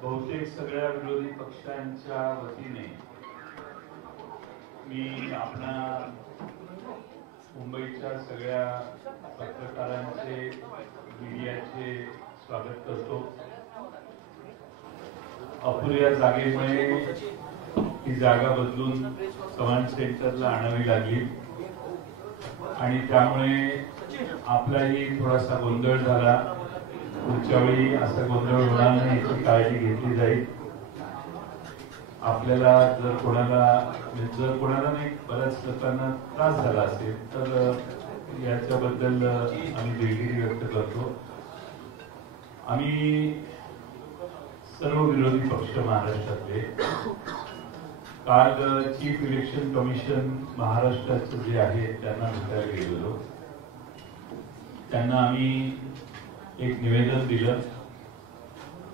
बहुतेक सगळ्या विरोधी पक्षांच्या वतीने मी आपल्या मुंबईच्या सगळ्या पत्रकारांचे मीडियाचे स्वागत करतो। अपुऱ्या जागेमुळे ही जागा बदलून कमांड सेंटरला आणावी लागली आणि त्यामुळे आपलाही थोडासा गोंधळ झाला। पुढच्या वेळी असा गोंधळ होणार नाही याची काळजी घेतली जाईल। आपल्याला जर कोणाला नाही बऱ्याच लोकांना त्रास झाला असेल तर याच्याबद्दल आम्ही दिलगिरी व्यक्त करतो। आम्ही सर्व विरोधी पक्ष महाराष्ट्रातले काल चीफ इलेक्शन कमिशन महाराष्ट्राचे जे आहे त्यांना भेटायला गेलेलो। त्यांना आम्ही एक निवेदन दिलं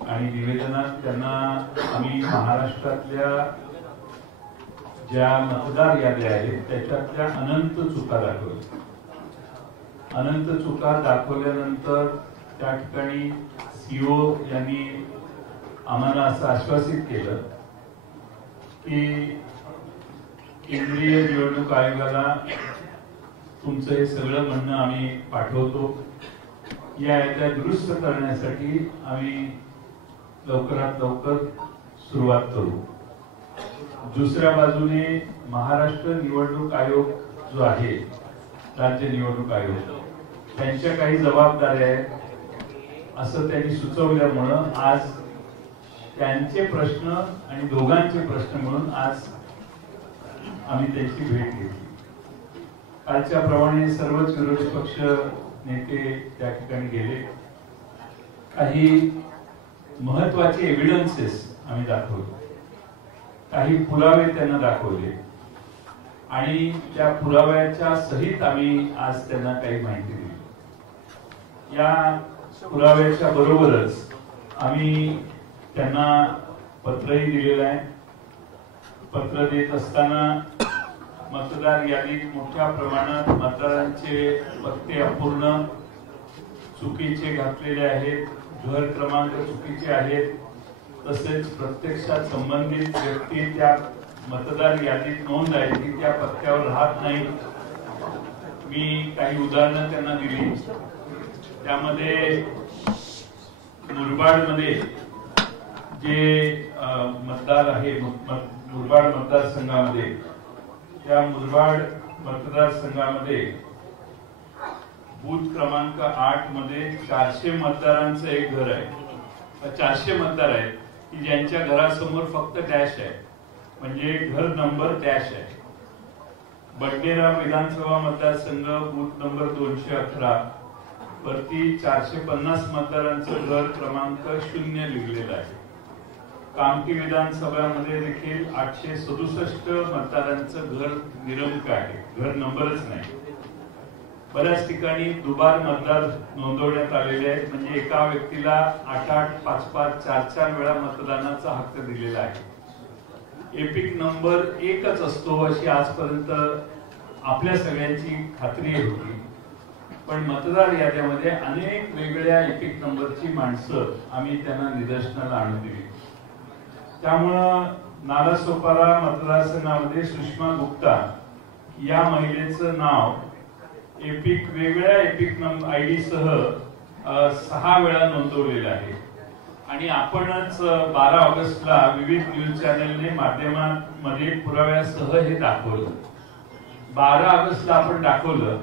आणि निवेदनात त्यांना आम्ही महाराष्ट्रातल्या ज्या मतदार याद्या आहेत त्याच्यातल्या अनंत चुका दाखवल्या। अनंत चुका दाखवल्यानंतर त्या ठिकाणी सीओ यांनी आम्हाला असं आश्वासित केलं की केंद्रीय निवडणूक आयोगाला तुमचं हे सगळं म्हणणं आम्ही पाठवतो। या याद्या दुरुस्त करण्यासाठी आम्ही लवकरात लवकर सुरुवात करू। दुसऱ्या बाजूने महाराष्ट्र निवडणूक आयोग जो आहे, राज्य निवडणूक आयोग, त्यांच्या काही जबाबदाऱ्या आहेत असं त्यांनी सुचवल्यामुळं आज त्यांचे प्रश्न आणि दोघांचे प्रश्न म्हणून आज आम्ही त्यांची भेट घेतली। कालच्या प्रमाणे सर्वच विरोधी पक्ष नेते त्या ठिकाणी गेले। काही महत्वाचे एव्हिडन्सेस आम्ही दाखवले, काही पुरावे त्यांना दाखवले आणि त्या पुराव्याच्या सहित आम्ही आज त्यांना काही माहिती दिली। या पुराव्याच्या बरोबरच आम्ही त्यांना पत्रही दिलेलं आहे। पत्र देत असताना मतदार यादीत मोठ्या प्रमाणात मतदारांचे पत्ते अपूर्ण चुकीचे घातलेले आहेत, घर क्रमांक चुकीचे आहेत, तसेच प्रत्यक्षात संबंधित व्यक्ती त्या मतदार यादीत नोंद आहे की त्या पत्त्यावर राहत नाही। मी काही उदाहरणं त्यांना दिली। त्यामध्ये मुरबाडमध्ये जे मतदार आहे, मुरबाड मतदारसंघामध्ये, त्या मुरबाड मतदारसंघामध्ये बूथ क्रमांक 8 मध्ये 400 मतदारांचं एक घर आहे। 400 मतदार आहेत की ज्यांच्या घरासमोर फक्त डॅश आहे, म्हणजे घर नंबर डॅश आहे। बडनेरा विधानसभा मतदारसंघ बूथ नंबर 211 वरती 450 मतदारांचं घर क्रमांक 0 लिहिलेलं आहे। कामठी विधानसभामध्ये देखील 867 मतदारांचं घर निरंक आहे, घर नंबरच नाही। बऱ्याच ठिकाणी दुबार मतदार नोंदवण्यात आलेले आहेत, म्हणजे एका व्यक्तीला 8-8, 5-5, 4-4 वेळा मतदानाचा हक्क दिलेला आहे। एपिक नंबर एकच असतो अशी आजपर्यंत आपल्या सगळ्यांची खात्री होती, पण मतदार याद्यामध्ये अनेक वेगळ्या एपिक नंबरची माणसं आम्ही त्यांना निदर्शनाला आणून दिली। त्यामुळं नालासोपारा मतदारसंघामध्ये सुषमा गुप्ता या महिलेचं नाव वेगळ्या एपिक आयडी सह 6 वेळा नोंदवलेलं आहे आणि आपणच 12 ऑगस्टला विविध न्यूज चॅनलने माध्यमांमध्ये पुराव्यासह हे दाखवलं। 12 ऑगस्टला आपण दाखवलं।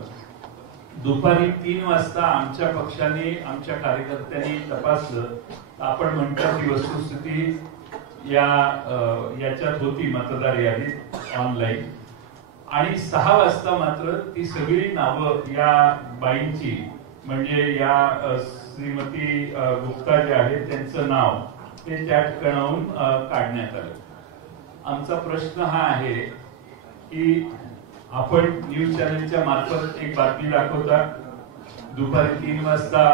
दुपारी 3 वाजता आमच्या पक्षाने, आमच्या कार्यकर्त्यांनी तपासलं, आपण म्हणतो ती वस्तुस्थिती याच्यात होती मतदार यादीत ऑनलाईन, आणि 6 वाजता मात्र ती सगळी नावं या बाईंची, म्हणजे या श्रीमती गुप्ता जे आहेत त्यांचं नाव ते त्या ठिकाणाहून काढण्यात आलं। आमचा प्रश्न हा आहे की आपण न्यूज चॅनलच्या मार्फत एक बातमी दाखवता, दुपारी 3 वाजता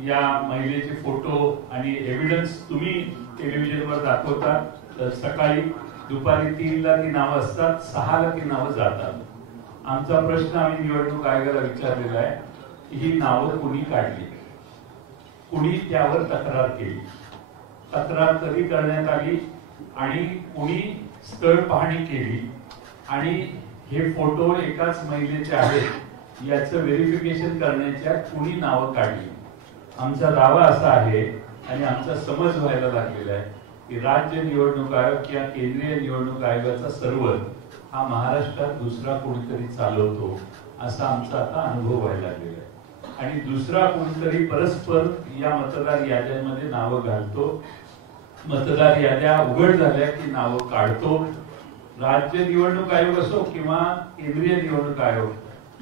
या महिलेचे फोटो आणि एव्हिडन्स तुम्ही टेलिव्हिजनवर दाखवता, तर सकाळी दुपारी 3ला ती नावं असतात, 6ला ती नावं जातात। आमचा प्रश्न आम्ही निवडणूक आयोगाला विचारलेला आहे की ही नावं कोणी काढली। कुणी त्यावर तक्रार केली. तक्रार तरी करण्यात आली आणि कुणी स्थळ पाहणी केली आणि हे फोटो एकाच महिलेचे आहेत याचं व्हेरिफिकेशन करण्याच्या कुणी नावं काढली. आमचा दावा असा आहे आणि आमचा समज व्हायला लागलेला आहे की राज्य निवडणूक आयोग किंवा केंद्रीय निवडणूक आयोगाचा सर्व्हर हा महाराष्ट्रात दुसरा कोणीतरी चालवतो असा आमचा आता अनुभव व्हायला लागलेला आहे. आणि दुसरा कोणीतरी परस्पर या मतदार याद्यांमध्ये नावं घालतो, मतदार याद्या उघड झाल्या की नावं काढतो. राज्य निवडणूक आयोग असो किंवा केंद्रीय निवडणूक आयोग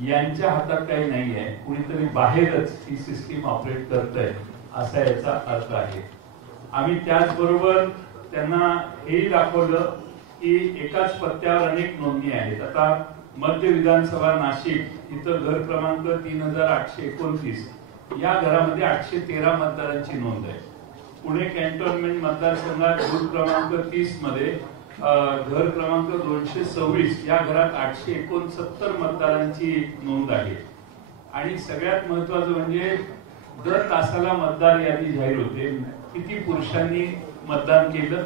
यांच्या हातात काही नाहीये, कुणीतरी बाहेरच ही सिस्टीम ऑपरेट करतंय असा याचा अर्थ आहे. आम्ही त्याचबरोबर त्यांना हेही दाखवलं की एकाच पत्त्यावर अनेक नोंदणी आहेत. आता मध्य विधानसभा नाशिक इथं घर क्रमांक 3829 या घरामध्ये 813 मतदारांची नोंद आहे. पुणे कॅन्टोन्मेंट मतदारसंघात बूथ क्रमांक 30 मध्ये घर क्रमांक 226 या घरात 869 मतदारांची नोंद आहे. आणि सगळ्यात महत्वाचं म्हणजे दर तासाला मतदार यादी जाहीर होते. किती पुरुषांनी मतदान केलं,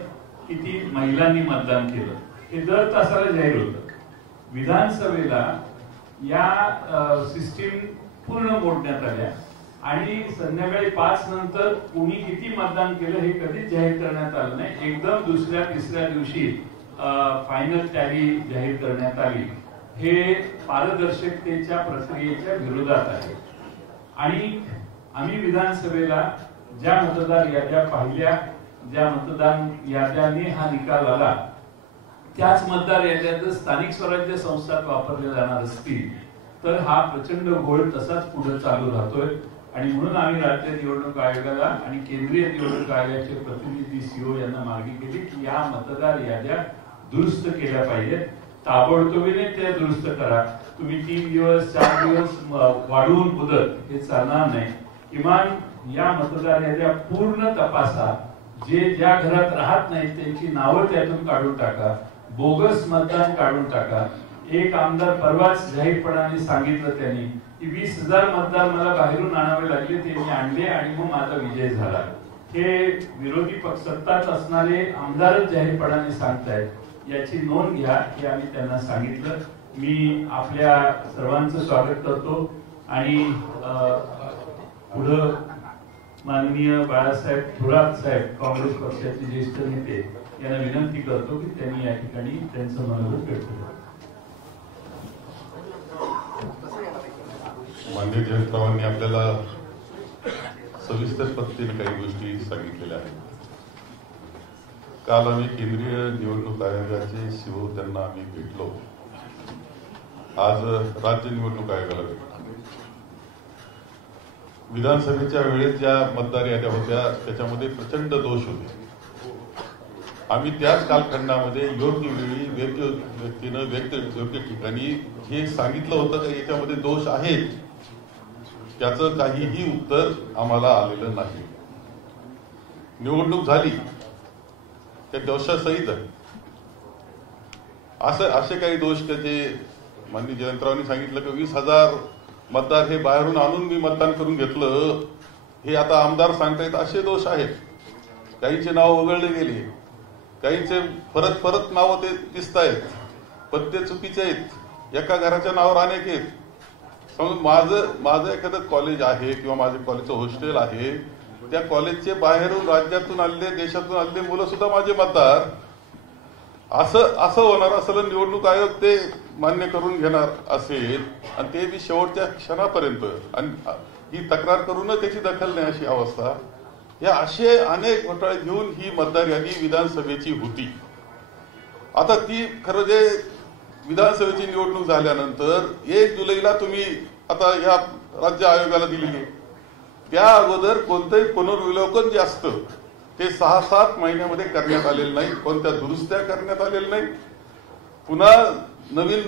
किती महिलांनी मतदान केलं हे दर तासाला जाहीर होतं. विधानसभेला या सिस्टीम पूर्ण मोडण्यात आल्या आणि संध्याकाळी 5 नंतर कुणी किती मतदान केलं हे कधीच जाहीर करण्यात आलं नाही. एकदम दुसऱ्या तिसऱ्या दिवशी फायनल टॅली जाहीर करण्यात आली. हे पारदर्शकतेच्या प्रक्रियेच्या विरोधात आहे. आणि आम्ही विधानसभेला ज्या मतदार याद्या पाहिल्या, ज्या मतदान याद्यांनी हा निकाल आला त्याच मतदार याद्या स्थानिक स्वराज्य संस्थात वापरल्या जाणार असतील तर हा प्रचंड घोळ तसाच पुढे चालू राहतोय. आणि म्हणून आम्ही राज्य निवडणूक आयोगाला आणि केंद्रीय निवडणूक आयोगाचे प्रतिनिधी सीओ यांना मागणी केली की या मतदार याद्या दुरुस्त केल्या पाहिजेत. ताबडतोबीने त्या दुरुस्त करा. तुम्ही 3 दिवस 4 दिवस वाढवून मुदत हे चालणार नाही. किमान या मतदार याद्या पूर्ण तपासा. जे ज्या घरात राहत नाहीत त्यांची नावं त्यातून काढून टाका. बोगस मतदान काढून टाका. एक आमदार परवाच जाहीरपणाने सांगितलं त्यांनी की 20,000 मतदार मला बाहेरून आणावे लागले, ते मी आणले आणि मग माझा विजय झाला. हे विरोधी पक्ष सत्ताच असणारे आमदारच जाहीरपणाने सांगतायत. याची नोंद घ्या हे आम्ही त्यांना सांगितलं. मी आपल्या सर्वांचं स्वागत करतो आणि पुढं माननीय बाळासाहेब थोरात साहेब काँग्रेस पक्षाचे ज्येष्ठ नेते यांना विनंती करतो की त्यांनी या ठिकाणी त्यांचं मनोगत व्यक्त करावं. माननीय जयंतरावांनी आपल्याला सविस्तर पद्धतीने काही गोष्टी सांगितलेल्या आहेत. काल आम्ही केंद्रीय निवडणूक आयोगाचे सीओ त्यांना आम्ही भेटलो. आज राज्य निवडणूक आयोगाला भेटलो. विधानसभेच्या वेळेस ज्या मतदार याद्या होत्या त्याच्यामध्ये प्रचंड दोष होते. आम्ही त्याच कालखंडामध्ये योग्य वेळी योग्य व्यक्तीनं योग्य ठिकाणी हे सांगितलं होतं की याच्यामध्ये दोष आहेत, त्याचं काहीही उत्तर आम्हाला आलेलं नाही. निवडणूक झाली त्या दोषासहित असे काही दोष की जे माननीय जयंतरावांनी सांगितलं की 20,000 मतदार हे बाहेरून आणून मी मतदान करून घेतलं, हे आता आमदार सांगतायत असे दोष आहेत. काहींचे नाव वगळले गेले, काहींचे परत परत नाव ते दिसत आहेत, पत्ते चुकीचे आहेत, एका घराच्या नावावर अनेक आहेत. माझं एखादं कॉलेज आहे किंवा माझे कॉलेजचं हॉस्टेल आहे, त्या कॉलेजचे बाहेरून राज्यातून आलेले देशातून आलेले मुलं सुद्धा माझे मतदार, असं होणार असलं निवडणूक आयोग ते मान्य करून घेणार असेल आणि ते बी शेवटच्या क्षणापर्यंत आणि ही तक्रार करूनच त्याची दखल नाही अशी अवस्था. या असे अनेक घोटाळे घेऊन ही मतदार यादी विधानसभेची होती. आता ती खरं जे विधानसभेची निवडणूक झाल्यानंतर 1 जुलैला तुम्ही आता या राज्य आयोगाला दिलेली आहे. त्या अगोदर कोणतंही पुनर्विलोकन जे असतं ते 6-7 महिन्यामध्ये करण्यात आलेलं नाही. कोणत्या दुरुस्त्या करण्यात आलेल्या नाही. पुन्हा नवीन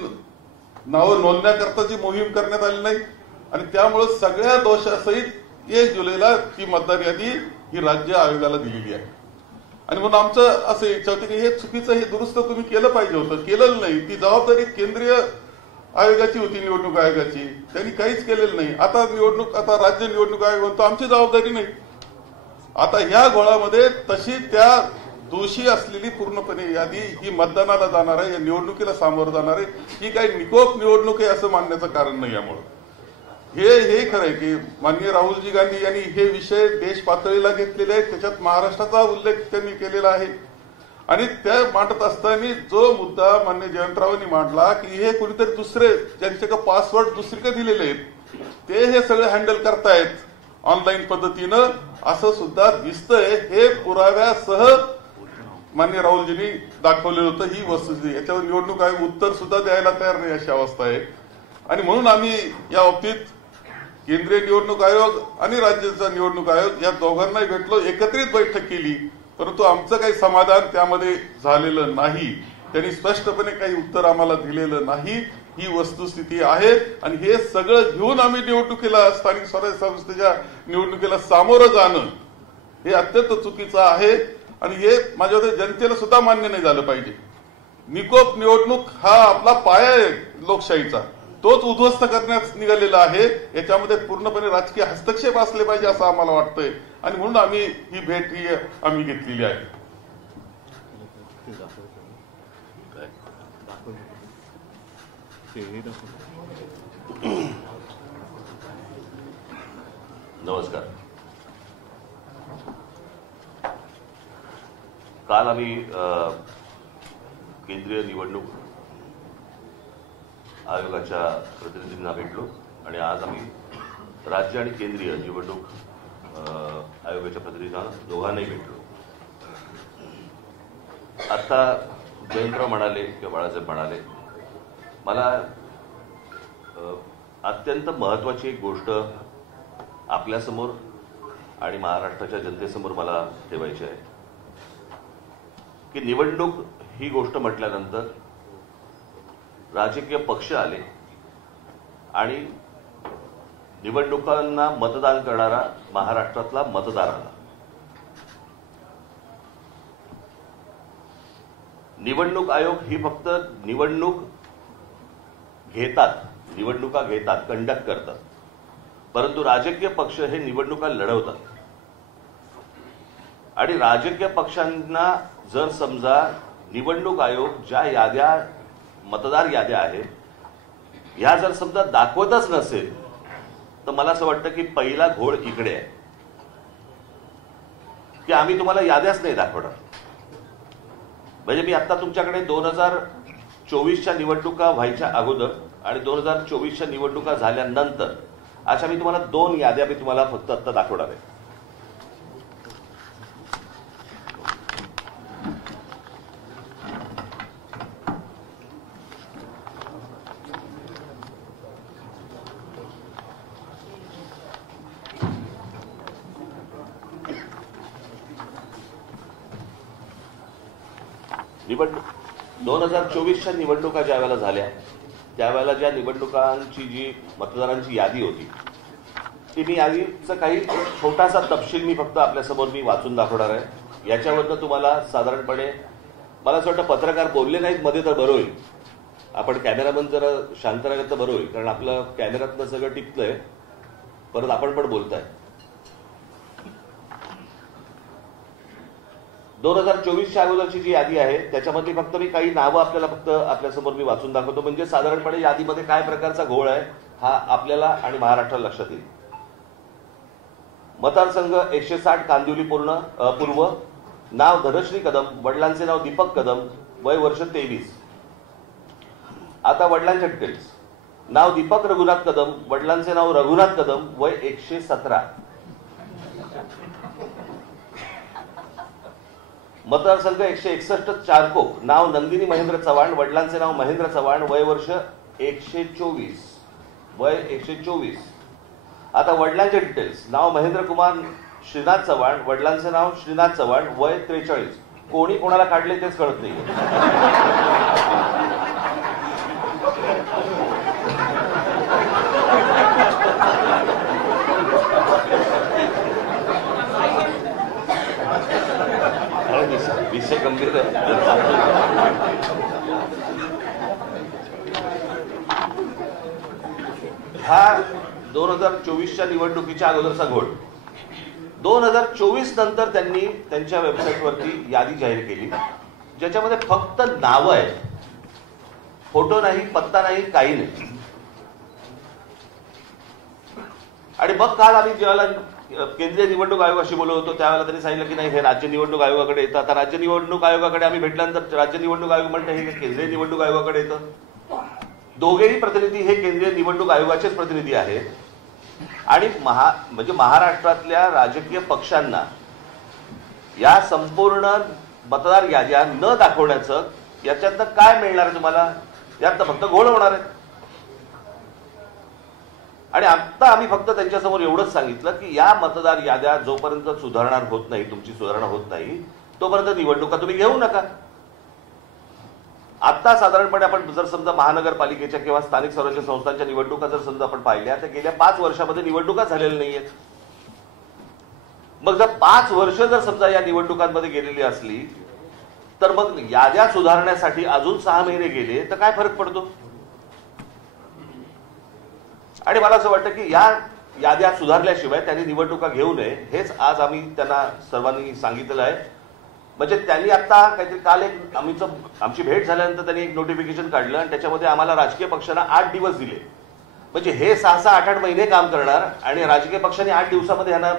नावं नोंदण्याकरताची मोहीम करण्यात आली नाही आणि त्यामुळे सगळ्या दोषासहित 1 जुलैला ती मतदार यादी ही राज्य आयोगाला दिलेली आहे. आणि म्हणून आमचं असं इच्छा होती की हे चुकीचं, हे दुरुस्त तुम्ही केलं पाहिजे होतं, केलेलं नाही. ती जबाबदारी केंद्रीय आयोगाची होती, निवडणूक आयोगाची, त्यांनी काहीच केलेलं नाही. आता राज्य निवडणूक आयोग म्हणतो आमची जबाबदारी नाही. आता ह्या घोळामध्ये तशी त्या दोषी असलेली पूर्णपणे यादी ही मतदानाला जाणार आहे, या निवडणुकीला सामोरं जाणार आहे. ही काही निकोप निवडणूक आहे असं मानण्याचं कारण नाही. यामुळे हे खरं आहे की माननीय राहुलजी गांधी यांनी हे विषय देश पातळीला घेतलेले आहेत. त्याच्यात महाराष्ट्राचा उल्लेख त्यांनी केलेला आहे. आणि त्या मांडत असताना जो मुद्दा माननीय जयंतरावांनी मांडला की हे कुणीतरी दुसरे ज्यांच्याकडे पासवर्ड दुसरीकडे दिलेले आहेत ते हे सगळे हँडल करतायत ऑनलाईन पद्धतीनं, असं सुद्धा दिसतंय. हे पुराव्यासह माननीय राहुलजींनी दाखवलेलं होतं. ही वस्तुस्थिती, याच्यावर निवडणूक आयोग उत्तर सुद्धा द्यायला तयार नाही अशी अवस्था आहे. आणि म्हणून आम्ही या बाबतीत केंद्रीय निवडणूक आयोग आणि राज्याचा निवडणूक आयोग या दोघांनाही भेटलो, एकत्रित बैठक केली. परंतु आमचं काही समाधान त्यामध्ये झालेलं नाही. त्यांनी स्पष्टपणे काही उत्तर आम्हाला दिलेलं नाही. ही वस्तुस्थिती आहे. आणि हे सगळं घेऊन आम्ही निवडणुकीला, स्थानिक स्वराज्य संस्थेच्या निवडणुकीला सामोरं जाणं हे अत्यंत चुकीचं आहे. आणि हे माझ्या जनतेला सुद्धा मान्य नाही झालं पाहिजे. निकोप निवडणूक हा आपला पाया आहे लोकशाहीचा, तोच उद्ध्वस्त करण्यास निघालेला आहे. याच्यामध्ये पूर्णपणे राजकीय हस्तक्षेप असले पाहिजे असं आम्हाला वाटतंय. आणि म्हणून आम्ही ही भेट आम्ही घेतलेली आहे. नमस्कार. काल आम्ही केंद्रीय निवडणूक आयोगाच्या प्रतिनिधींना भेटलो आणि आज आम्ही राज्य आणि केंद्रीय निवडणूक आयोगाच्या प्रतिनिधींना दोघांनाही भेटलो. आता जयंतराव म्हणाले किंवा बाळासाहेब म्हणाले, मला अत्यंत महत्वाची एक गोष्ट आपल्यासमोर आणि महाराष्ट्राच्या जनतेसमोर मला ठेवायची आहे की निवडणूक ही गोष्ट म्हटल्यानंतर राजकीय पक्ष आले आणि निवडणुकांना मतदान करणारा महाराष्ट्रातला मतदार आला. निवडणूक आयोग ही फक्त निवडणुका घेतात, कंडक्ट करतात. परंतु राजकीय पक्ष हे निवडणुका लढवतात. आणि राजकीय पक्षांना जर समजा निवडणूक आयोग ज्या याद्या, मतदार याद्या आहेत, ह्या जर समजा दाखवतच नसेल तर मला असं वाटतं की पहिला घोळ इकडे आहे की आम्ही तुम्हाला याद्याच नाही दाखवणार. म्हणजे मी आता तुमच्याकडे 2024च्या निवडणुका व्हायच्या अगोदर आणि 2024च्या निवडणुका झाल्यानंतर अशा मी तुम्हाला 2 याद्या मी तुम्हाला फक्त आता दाखवणार आहे. निवडणूक 2024च्या निवडणुका ज्या वेळेला झाल्या त्यावेळेला ज्या निवडणुकांची जी मतदारांची यादी होती ती मी यादीचा काही छोटासा तपशील मी फक्त आपल्यासमोर मी वाचून दाखवणार आहे. याच्यावरनं तुम्हाला साधारणपणे मला असं वाटतं पत्रकार बोलले नाहीत मध्ये तर बरं होईल. आपण कॅमेरामन जरा शांत राहिलं तर बरं होईल, कारण आपलं कॅमेऱ्यातनं सगळं टिकतंय, परत आपण पण बोलताय. 2024च्या अगोदरची जी यादी आहे त्याच्यामधली फक्त मी काही नावं आपल्याला फक्त आपल्यासमोर मी वाचून दाखवतो, म्हणजे साधारणपणे यादीमध्ये काय प्रकारचा घोळ आहे हा आपल्याला आणि महाराष्ट्राला लक्षात येईल. मतदारसंघ 160 कांदिवली पूर्व, नाव धनश्री कदम, वडिलांचे नाव दीपक कदम, वय वर्ष 23. आता वडिलांचे डिटेल्स. नाव दीपक रघुनाथ कदम, वडिलांचे नाव रघुनाथ कदम, वय 117. मतदारसंघ 161 चारकोप, नाव नंदिनी महेंद्र चव्हाण, वडिलांचे नाव महेंद्र चव्हाण, वय वर्ष 124, वय 124. आता वडिलांचे डिटेल्स. नाव महेंद्र कुमार श्रीनाथ चव्हाण, वडिलांचे नाव श्रीनाथ चव्हाण, वय 43. कोणी कोणाला काढले तेच कळत नाही. विषय गंभीर आहे. हा 2024च्या निवडणुकीच्या अगोदरचा घोळ. 2024 नंतर त्यांनी त्यांच्या वेबसाईटवरती यादी जाहीर केली, ज्याच्यामध्ये फक्त नावं आहेत, फोटो नाही, पत्ता नाही, काही नाही. आणि मग काल आम्ही जेव्हा केंद्रीय निवडणूक आयोगाशी बोलत होतो त्यावेळेला त्यांनी सांगितलं की नाही, हे राज्य निवडणूक आयोगाकडे येतं. आता राज्य निवडणूक आयोगाकडे आम्ही भेटल्यानंतर राज्य निवडणूक आयोग म्हणतं हे केंद्रीय निवडणूक आयोगाकडे येतं. दोघेही प्रतिनिधी हे केंद्रीय निवडणूक आयोगाचेच प्रतिनिधी आहेत. आणि म्हणजे महाराष्ट्रातल्या राजकीय पक्षांना या संपूर्ण मतदार याद्या न दाखवण्याचं याच्यातनं काय मिळणार आहे तुम्हाला? यात फक्त घोळ होणार आहे. आणि आता आम्ही फक्त त्यांच्यासमोर एवढंच सांगितलं की या मतदार याद्या जोपर्यंत सुधारणा होत नाही, तुमची सुधारणा होत नाही, तोपर्यंत निवडणुका तुम्ही घेऊ नका. आता साधारणपणे आपण जर समजा महानगरपालिकेच्या किंवा स्थानिक स्वराज्य संस्थांच्या निवडणुका जर समजा आपण पाहिल्या तर गेल्या 5 वर्षामध्ये निवडणुका झालेल्या नाहीयेत. मग जर 5 वर्ष जर समजा या निवडणुकांमध्ये गेलेली असली तर मग याद्या सुधारण्यासाठी अजून 6 महिने गेले तर काय फरक पडतो? आणि मला असं वाटतं की या याद्या सुधारल्याशिवाय त्यांनी निवडणुका घेऊ नये, हेच आज आम्ही त्यांना सर्वांनी सांगितलेलं आहे. म्हणजे त्यांनी आता काहीतरी काल आमची भेट झाल्यानंतर त्यांनी एक नोटिफिकेशन काढलं आणि त्याच्यामध्ये आम्हाला राजकीय पक्षांना 8 दिवस दिले. म्हणजे हे 6-6, 8-8 महिने काम करणार आणि राजकीय पक्षांनी 8 दिवसामध्ये यांना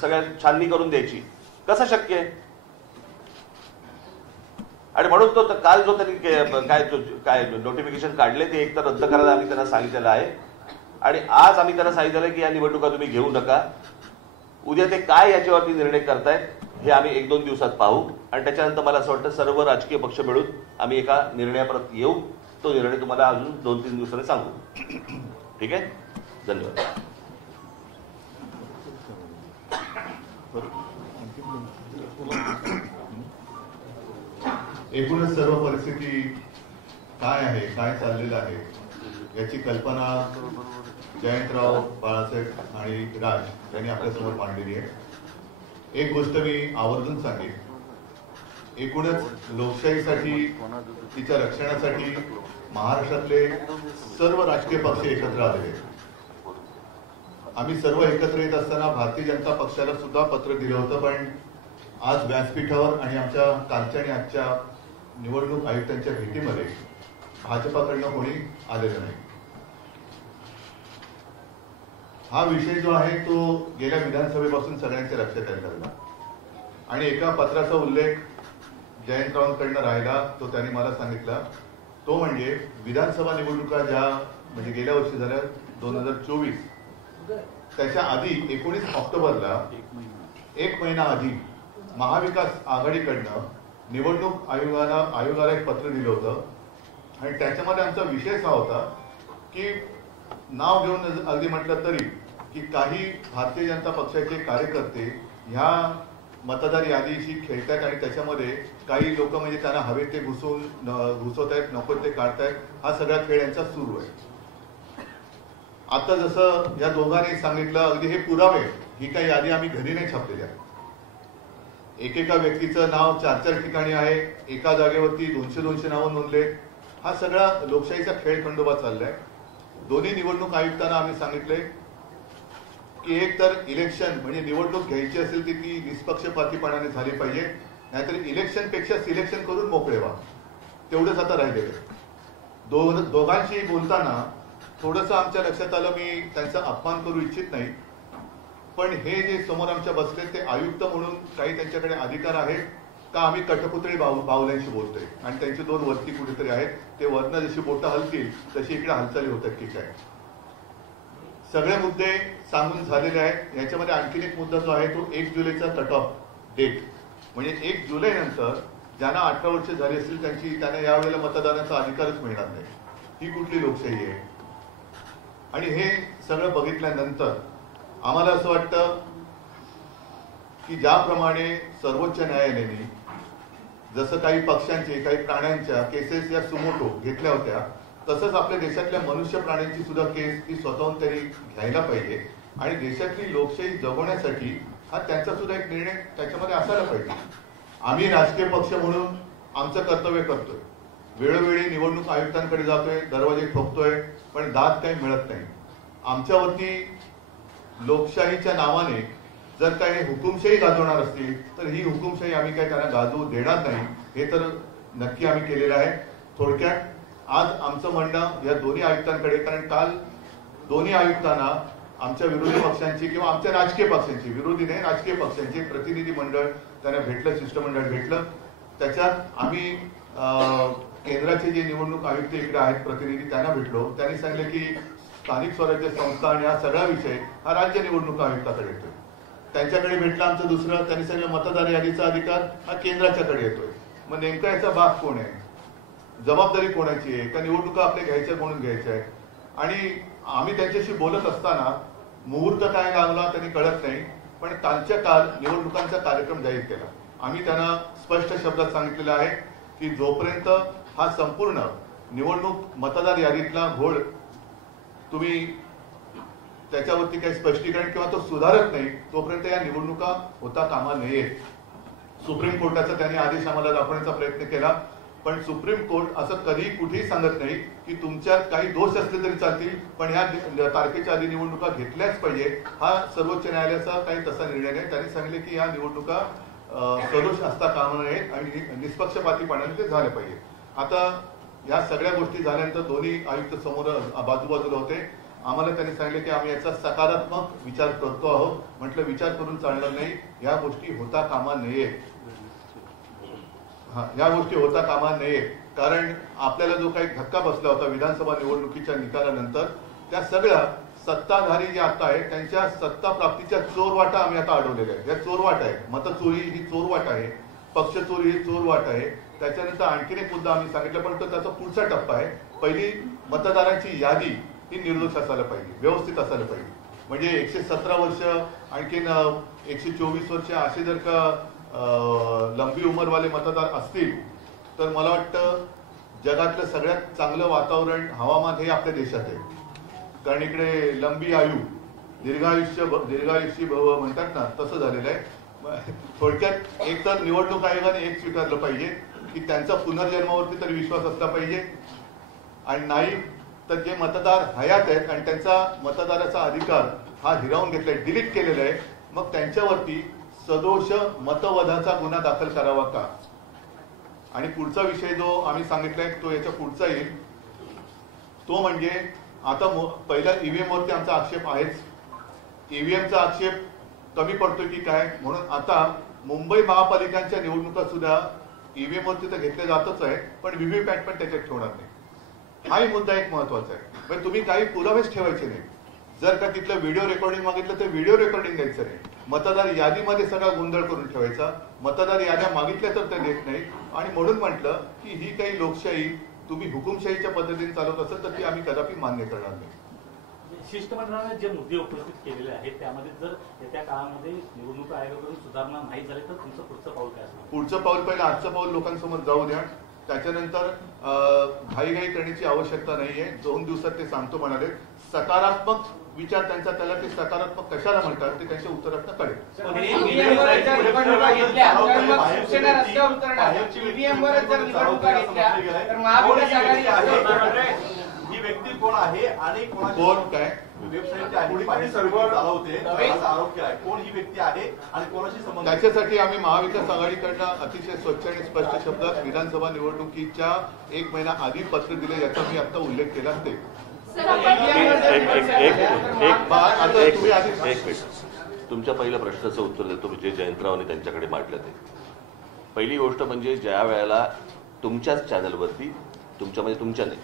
सगळ्या छाननी करून द्यायची, कसं शक्य आहे? आणि म्हणून तो काल जो त्यांनी काय नोटिफिकेशन काढले ते एकतर रद्द करायला आम्ही त्यांना सांगितलेलं आहे. आणि आज आम्ही त्यांना सांगितलेलं की या निवडणुका तुम्ही घेऊ नका. उद्या ते काय याच्यावरती निर्णय करतायत हे आम्ही 1-2 दिवसात पाहू आणि त्याच्यानंतर मला असं वाटतं सर्व राजकीय पक्ष मिळून आम्ही एका निर्णयापर्यंत येऊ. तो निर्णय तुम्हाला अजून 2-3 दिवसांनी सांगू. ठीक आहे, धन्यवाद. एकूणच सर्व परिस्थिती काय आहे, काय चाललेलं आहे याची कल्पना जयंतराव, बाळासाहेब आणि राज यांनी आपल्यासमोर मांडलेली आहे. एक गोष्ट मी आवर्जून सांगेन, एकूणच लोकशाहीसाठी, तिच्या रक्षणासाठी महाराष्ट्रातले सर्व राजकीय पक्ष एकत्र आलेले आहेत. आम्ही सर्व एकत्र येत असताना भारतीय जनता पक्षाला सुद्धा पत्र दिलं होतं, पण आज व्यासपीठावर आणि आमच्या कालच्या आणि आजच्या निवडणूक आयुक्तांच्या भेटीमध्ये भाजपाकडनं कोणी आलेलं नाही. हा विषय जो आहे तो गेल्या विधानसभेपासून सगळ्यांच्या लक्षात आलेला आणि एका पत्राचा उल्लेख जयंतरावांकडनं राहिला, तो त्यांनी मला सांगितला. तो म्हणजे विधानसभा निवडणुका ज्या म्हणजे गेल्या वर्षी झाल्या 2024, त्याच्या आधी 19 ऑक्टोबरला 1 महिना आधी महाविकास आघाडीकडनं निवडणूक आयोगाला एक पत्र दिलं होतं आणि त्याच्यामध्ये आमचा विषय असा होता की नाव घेऊन अगदी म्हटलं तरी की काही भारतीय जनता पक्षाचे कार्यकर्ते ह्या मतदार यादीशी खेळतात आणि त्याच्यामध्ये काही लोक म्हणजे त्यांना हवे ते घुसवतायत, नको ते काढतायत. हा सगळा खेळ यांचा सुरू आहे. आता जसं या दोघांनी सांगितलं, अगदी हे पुरावे, ही काही यादी आम्ही घरी नाही छापलेल्या. एकेका व्यक्तीचं नाव 4-4 ठिकाणी आहे, एका जागेवरती 200-200 नावं नोंदले. हा सगळा लोकशाहीचा खेळ खंडोबा चाललाय. दोन्ही निवडणूक आयुक्तांना आम्ही सांगितले की एक तर इलेक्शन म्हणजे निवडणूक घ्यायची असेल ती निष्पक्षपातीपणाने झाली पाहिजे, नाहीतर इलेक्शन पेक्षा सिलेक्शन करून मोकळे व्हा. तेवढंच आता राहिलेलं आहे. दोघांशी बोलताना थोडंसं आमच्या लक्षात आलं, मी त्यांचा अपमान करू इच्छित नाही, पण हे जे समोर आमच्या बसले ते आयुक्त म्हणून काही त्यांच्याकडे अधिकार आहेत का आम्ही कठपुतळी बाहुल्यांशी बोलतोय आणि त्यांचे 2 वरती कुठेतरी आहेत, ते वरनं जशी बोटं हलतील तशी इकडे हालचाली होतात की काय. सगळे मुद्दे सांगून झालेले आहेत. याच्यामध्ये आणखीन एक मुद्दा जो आहे तो 1 जुलैचा कट ऑफ डेट, म्हणजे 1 जुलै नंतर ज्यांना 18 वर्ष झाली असतील त्यांना यावेळेला मतदानाचा अधिकारच मिळणार नाही. ही कुठली लोकशाही आहे? आणि हे सगळं बघितल्यानंतर आम्हाला असं वाटतं की ज्याप्रमाणे सर्वोच्च न्यायालयाने जसं काही पक्षांचे, काही प्राण्यांच्या केसेस या सुमोटो घेतल्या होत्या, तसंच आपल्या देशातल्या मनुष्य प्राण्यांची सुद्धा केस ही स्वतःहून तरी घ्यायला पाहिजे आणि देशातली लोकशाही जगवण्यासाठी हा त्यांचा सुद्धा एक निर्णय त्याच्यामध्ये असायला पाहिजे. आम्ही राजकीय पक्ष म्हणून आमचं कर्तव्य करतोय, वेळोवेळी निवडणूक आयुक्तांकडे जातोय, दरवाजे ठोकतोय, पण दाद काही मिळत नाही. आमच्यावरती लोकशाहीच्या नावाने जर काही हुकुमशाही गाजवणार असतील तर ही हुकुमशाही आम्ही काही त्यांना गाजवू देणार नाही, हे तर नक्की आम्ही केलेलं आहे. थोडक्यात आज आमचं म्हणणं या दोन्ही आयुक्तांकडे, कारण काल दोन्ही आयुक्तांना आमच्या विरोधी पक्षांची किंवा आमच्या राजकीय पक्षांची, विरोधी नाही राजकीय पक्षांचे प्रतिनिधी मंडळ त्यांना भेटलं, शिष्टमंडळ भेटलं. त्याच्यात आम्ही केंद्राचे जे निवडणूक आयुक्त इकडे आहेत प्रतिनिधी त्यांना भेटलो. त्यांनी सांगितलं की स्थानिक स्वराज्य संस्था आणि हा सगळा विषय हा राज्य निवडणूक आयुक्ताकडे येतोय. त्यांच्याकडे भेटलं आमचं दुसरं, त्यांनी सांगितलं मतदार यादीचा अधिकार हा केंद्राच्याकडे येतोय. मग नेमका याचा भाग कोण आहे, जबाबदारी कोणाची आहे, का निवडणुका आपल्या घ्यायच्या म्हणून घ्यायच्या आहे. आणि आम्ही त्यांच्याशी बोलत असताना मुहूर्त काय लागला त्यांनी कळत नाही, पण कालच्या काल निवडणुकांचा कार्यक्रम जाहीर केला. आम्ही त्यांना स्पष्ट शब्दात सांगितलेलं आहे की जोपर्यंत हा संपूर्ण निवडणूक मतदार यादीतला घोळ तुम्ही त्याच्यावरती काही स्पष्टीकरण किंवा तो सुधारत नाही तोपर्यंत या निवडणुका होता कामा नयेत. सुप्रीम कोर्टाचा त्यांनी आदेश आम्हाला दाखवण्याचा प्रयत्न केला, पण सुप्रीम कोर्ट असं कधी कुठेही सांगत नाही की तुमच्यात काही दोष असले तरी चालतील, पण ह्या तारखेच्या आधी निवडणुका घेतल्याच पाहिजे. हा सर्वोच्च न्यायालयाचा काही तसा निर्णय नाही. त्यांनी सांगितले की या निवडणुका सदोष असता कामा नये आणि निष्पक्षपातीपणाने ते झाले पाहिजे. आता या सगळ्या गोष्टी झाल्यानंतर दोन्ही आयुक्त समोर बाजूबाजूला होते. आम्हाला त्यांनी सांगितले की आम्ही याचा सकारात्मक विचार करतो आहोत. म्हटलं विचार करून चालणार नाही, या गोष्टी होता कामा नये. या गोष्टी होता कामा नये, कारण आपल्याला जो काही धक्का बसला होता विधानसभा निवडणुकीच्या निकालानंतर, त्या सगळ्या सत्ताधारी जे आता आहे त्यांच्या सत्ता प्राप्तीच्या चोरवाटा आम्ही आता अडवलेल्या आहेत. या चोरवाट आहे, मतचोरी ही चोरवाट आहे, पक्ष चोरी ही चोरवाट आहे. त्याच्यानंतर आणखीन एक मुद्दा आम्ही सांगितलं, पण तो त्याचा पुढचा टप्पा आहे. पहिली मतदारांची यादी ही निर्दोष असायला पाहिजे, व्यवस्थित असायला पाहिजे. म्हणजे 117 वर्ष आणखीन 124 वर्ष असे जर का लंबी उमरवाले मतदार असतील तर मला वाटतं जगातलं सगळ्यात चांगलं वातावरण, हवामान हे आपल्या देशात आहे. कारण इकडे लंबी आयु, दीर्घायुष्य भव म्हणतात ना, तसं झालेलं आहे. थोडक्यात एक तर निवडणूक आयोगाने एक स्वीकारलं पाहिजे की त्यांचा पुनर्जन्मावरती तरी विश्वास असला पाहिजे, आणि नाही तर जे मतदार हयात आहेत आणि त्यांचा मतदाराचा अधिकार हा हिरावून घेतलाय, डिलीट केलेला आहे, मग त्यांच्यावरती सदोष मतवधाचा गुन्हा दाखल करावा का. आणि पुढचा विषय जो आम्ही सांगितलाय तो याच्या पुढचा येईल, तो म्हणजे आता पहिला ईव्हीएम वरती आमचा आक्षेप आहेच. ईव्हीएमचा आक्षेप कमी पडतोय की काय, म्हणून आता मुंबई महापालिकांच्या निवडणुका सुद्धा ईव्हीएम वरती तर घेतल्या जातच आहे, पण व्हीव्हीपॅट पण त्याच्यात ठेवणार नाही. हाही मुद्दा एक महत्वाचा आहे. पण तुम्ही काही पुरावेच ठेवायचे नाही. जर का तिथलं व्हिडिओ रेकॉर्डिंग मागितलं तर व्हिडिओ रेकॉर्डिंग द्यायचं नाही. मतदार यादीमध्ये सगळा गोंधळ करून ठेवायचा. मतदार याद्या मागितल्या तर त्या देत नाही. आणि म्हणून म्हटलं की ही काही लोकशाही तुम्ही हुकुमशाहीच्या पद्धतीने चालवत असेल तर ती आम्ही कदापि मान्य करणार नाही. शिष्टमंडळाने जे मुद्दे उपस्थित केलेले आहेत त्यामध्ये जर येत्या काळामध्ये निवडणूक आयोगाकडून सुधारणा नाही झाली तर तुमचं पुढचं पाऊल काय असणार? पुढचं पाऊल पहिलं आजचं पाऊल लोकांसमोर जाऊ द्या. त्याच्यानंतर घाईघाई करण्याची आवश्यकता नाहीये. 2 दिवसात ते सांगतो म्हणाले. सकारात्मक विचार त्यांचा, त्याला ते सकारात्मक कशाला म्हणतात ते त्यांच्या उत्तरातनं कळेल. ही व्यक्ती कोण आहे आणि कोण काय चालवते असा आरोप केलाय. कोण ही व्यक्ती आहे आणि कोणाशी संबंध? त्याच्यासाठी आम्ही महाविकास आघाडीकडनं अतिशय स्वच्छ आणि स्पष्ट शब्दात विधानसभा निवडणुकीच्या 1 महिना आधी पत्र दिले, याचा मी आता उल्लेख केला. ते तुमच्या पहिल्या प्रश्नाचं उत्तर देतो जे जयंतरावांनी त्यांच्याकडे मांडलं. ते पहिली गोष्ट म्हणजे ज्या वेळेला तुमच्याच चॅनलवरती, तुमच्या नाही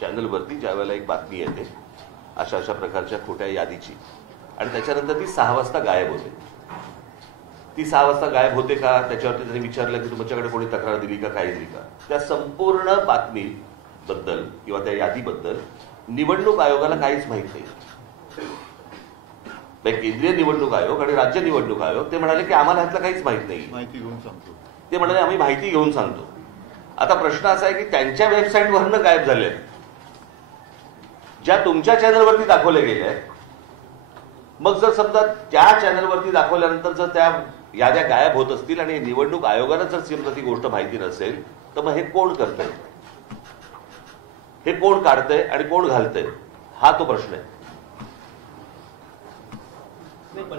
चॅनलवरती ज्या वेळेला एक बातमी येते अशा प्रकारच्या खोट्या यादीची, आणि त्याच्यानंतर ती 6 वाजता गायब होते. ती 6 वाजता गायब होते का, त्याच्यावरती त्यांनी विचारलं की तुमच्याकडे कोणी तक्रार दिली का, काय दिली का. त्या संपूर्ण बातमीबद्दल किंवा त्या यादीबद्दल निवडणूक आयोगाला काहीच माहित नाही. केंद्रीय निवडणूक आयोग आणि राज्य निवडणूक आयोग ते म्हणाले की आम्हाला ह्यातलं काहीच माहित नाही, माहिती घेऊन सांगतो. ते म्हणाले आम्ही माहिती घेऊन सांगतो. आता प्रश्न असा आहे की त्यांच्या वेबसाईटवरनं गायब झाले आहेत, ज्या तुमच्या चॅनलवरती दाखवल्या गेल्या आहेत. मग जर समजा त्या चॅनलवरती दाखवल्यानंतर जर त्या याद्या गायब होत असतील आणि निवडणूक आयोगाला जर समजा ती गोष्ट माहिती नसेल तर मग हे कोण करतंय, हे कोण काढतंय आणि कोण घालतंय, हा तो प्रश्न आहे.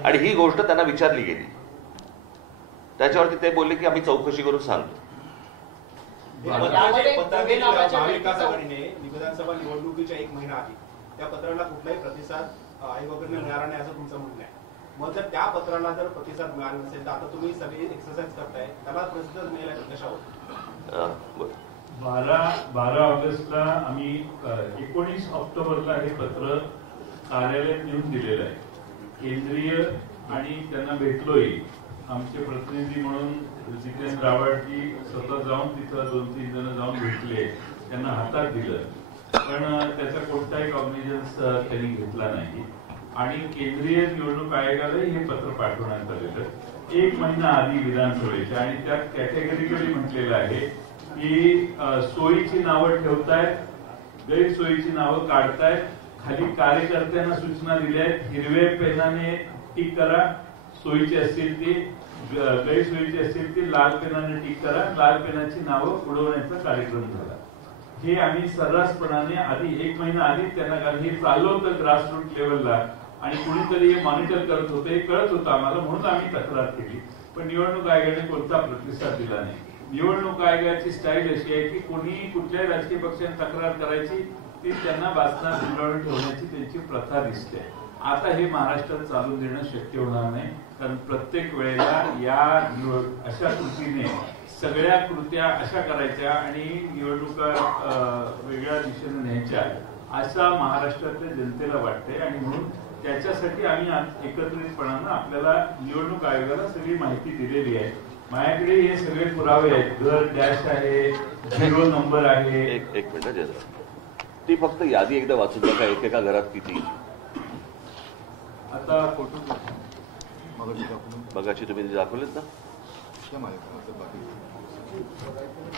आणि ही गोष्ट त्यांना विचारली गेली. त्याच्यावरती ते बोलले की आम्ही चौकशी करून सांगतो. महाविकास आघाडीने विधानसभा निवडणुकीच्या 1 महिना आधी त्या पत्राला कुठलाही प्रतिसाद आयोगाकडून मिळाला नाही असं तुमचं म्हणणं आहे. मग जर त्या पत्राला जर प्रतिसाद मिळाला नसेल तर आता तुम्ही सगळी एक्सरसाइज करताय, त्याला प्रतिसाद मिळाला कशावर? 12 ऑगस्टला आम्ही 19 ऑक्टोबरला हे पत्र कार्यालयात नेऊन दिलेलं आहे. केंद्रीय आणि त्यांना भेटलोही. आमचे प्रतिनिधी म्हणून जितेंद्र रावळजी स्वतः जाऊन तिथं 2-3 जण जाऊन भेटले, त्यांना हातात दिलं, पण त्याचा कोणताही कॉग्निजन्स त्यांनी घेतला नाही. आणि केंद्रीय निवडणूक आयोगालाही हे पत्र पाठवण्यात आलेलं 1 महिना आधी विधानसभेच्या. आणि त्यात कॅटेगरिकली म्हटलेलं आहे की सोयीची नावं ठेवतायत, गैरसोयीची नावं काढतायत, खाली कार्यकर्त्यांना सूचना दिल्या आहेत, हिरव्या पेनाने टिक करा, सोयीची असतील ती, गैरसोयीची असतील ती लाल पेनाने टिक करा, लाल पेनाची नावं उडवण्याचा कार्यक्रम झाला. हे आम्ही सर्रासपणाने आधी 1 महिना आधी त्यांना, कारण हे चाललं होतं ग्रासरूट लेवलला आणि कुणीतरी हे मॉनिटर करत होते, हे कळत होतं आम्हाला, म्हणून आम्ही तक्रार केली. पण निवडणूक आयोगाने कोणता प्रतिसाद दिला नाही. निवडणूक आयोगाची स्टाईल अशी आहे की कोणी कुठल्याही राजकीय पक्षाने तक्रार करायची ती त्यांना बासनात गुंडाळून ठेवण्याची त्यांची प्रथा दिसते. आता हे महाराष्ट्रात चालून देणं शक्य होणार नाही, कारण प्रत्येक वेळेला या अशा कृतीने सगळ्या कृत्या अशा करायच्या आणि निवडणुका वेगळ्या दिशेने न्यायच्या असा महाराष्ट्रातल्या जनतेला वाटते. आणि म्हणून त्याच्यासाठी आम्ही एकत्रितपणानं आपल्याला निवडणूक आयोगाला सगळी माहिती दिलेली आहे. माझ्याकडे हे सगळे पुरावे आहेत. घर डॅश आहे, 0 नंबर आहे. एक मिनिट, ती फक्त यादी एकदा वाचून बघा, एकेका घरात किती. आता फोटो बघाची तुम्ही दाखवलेत ना,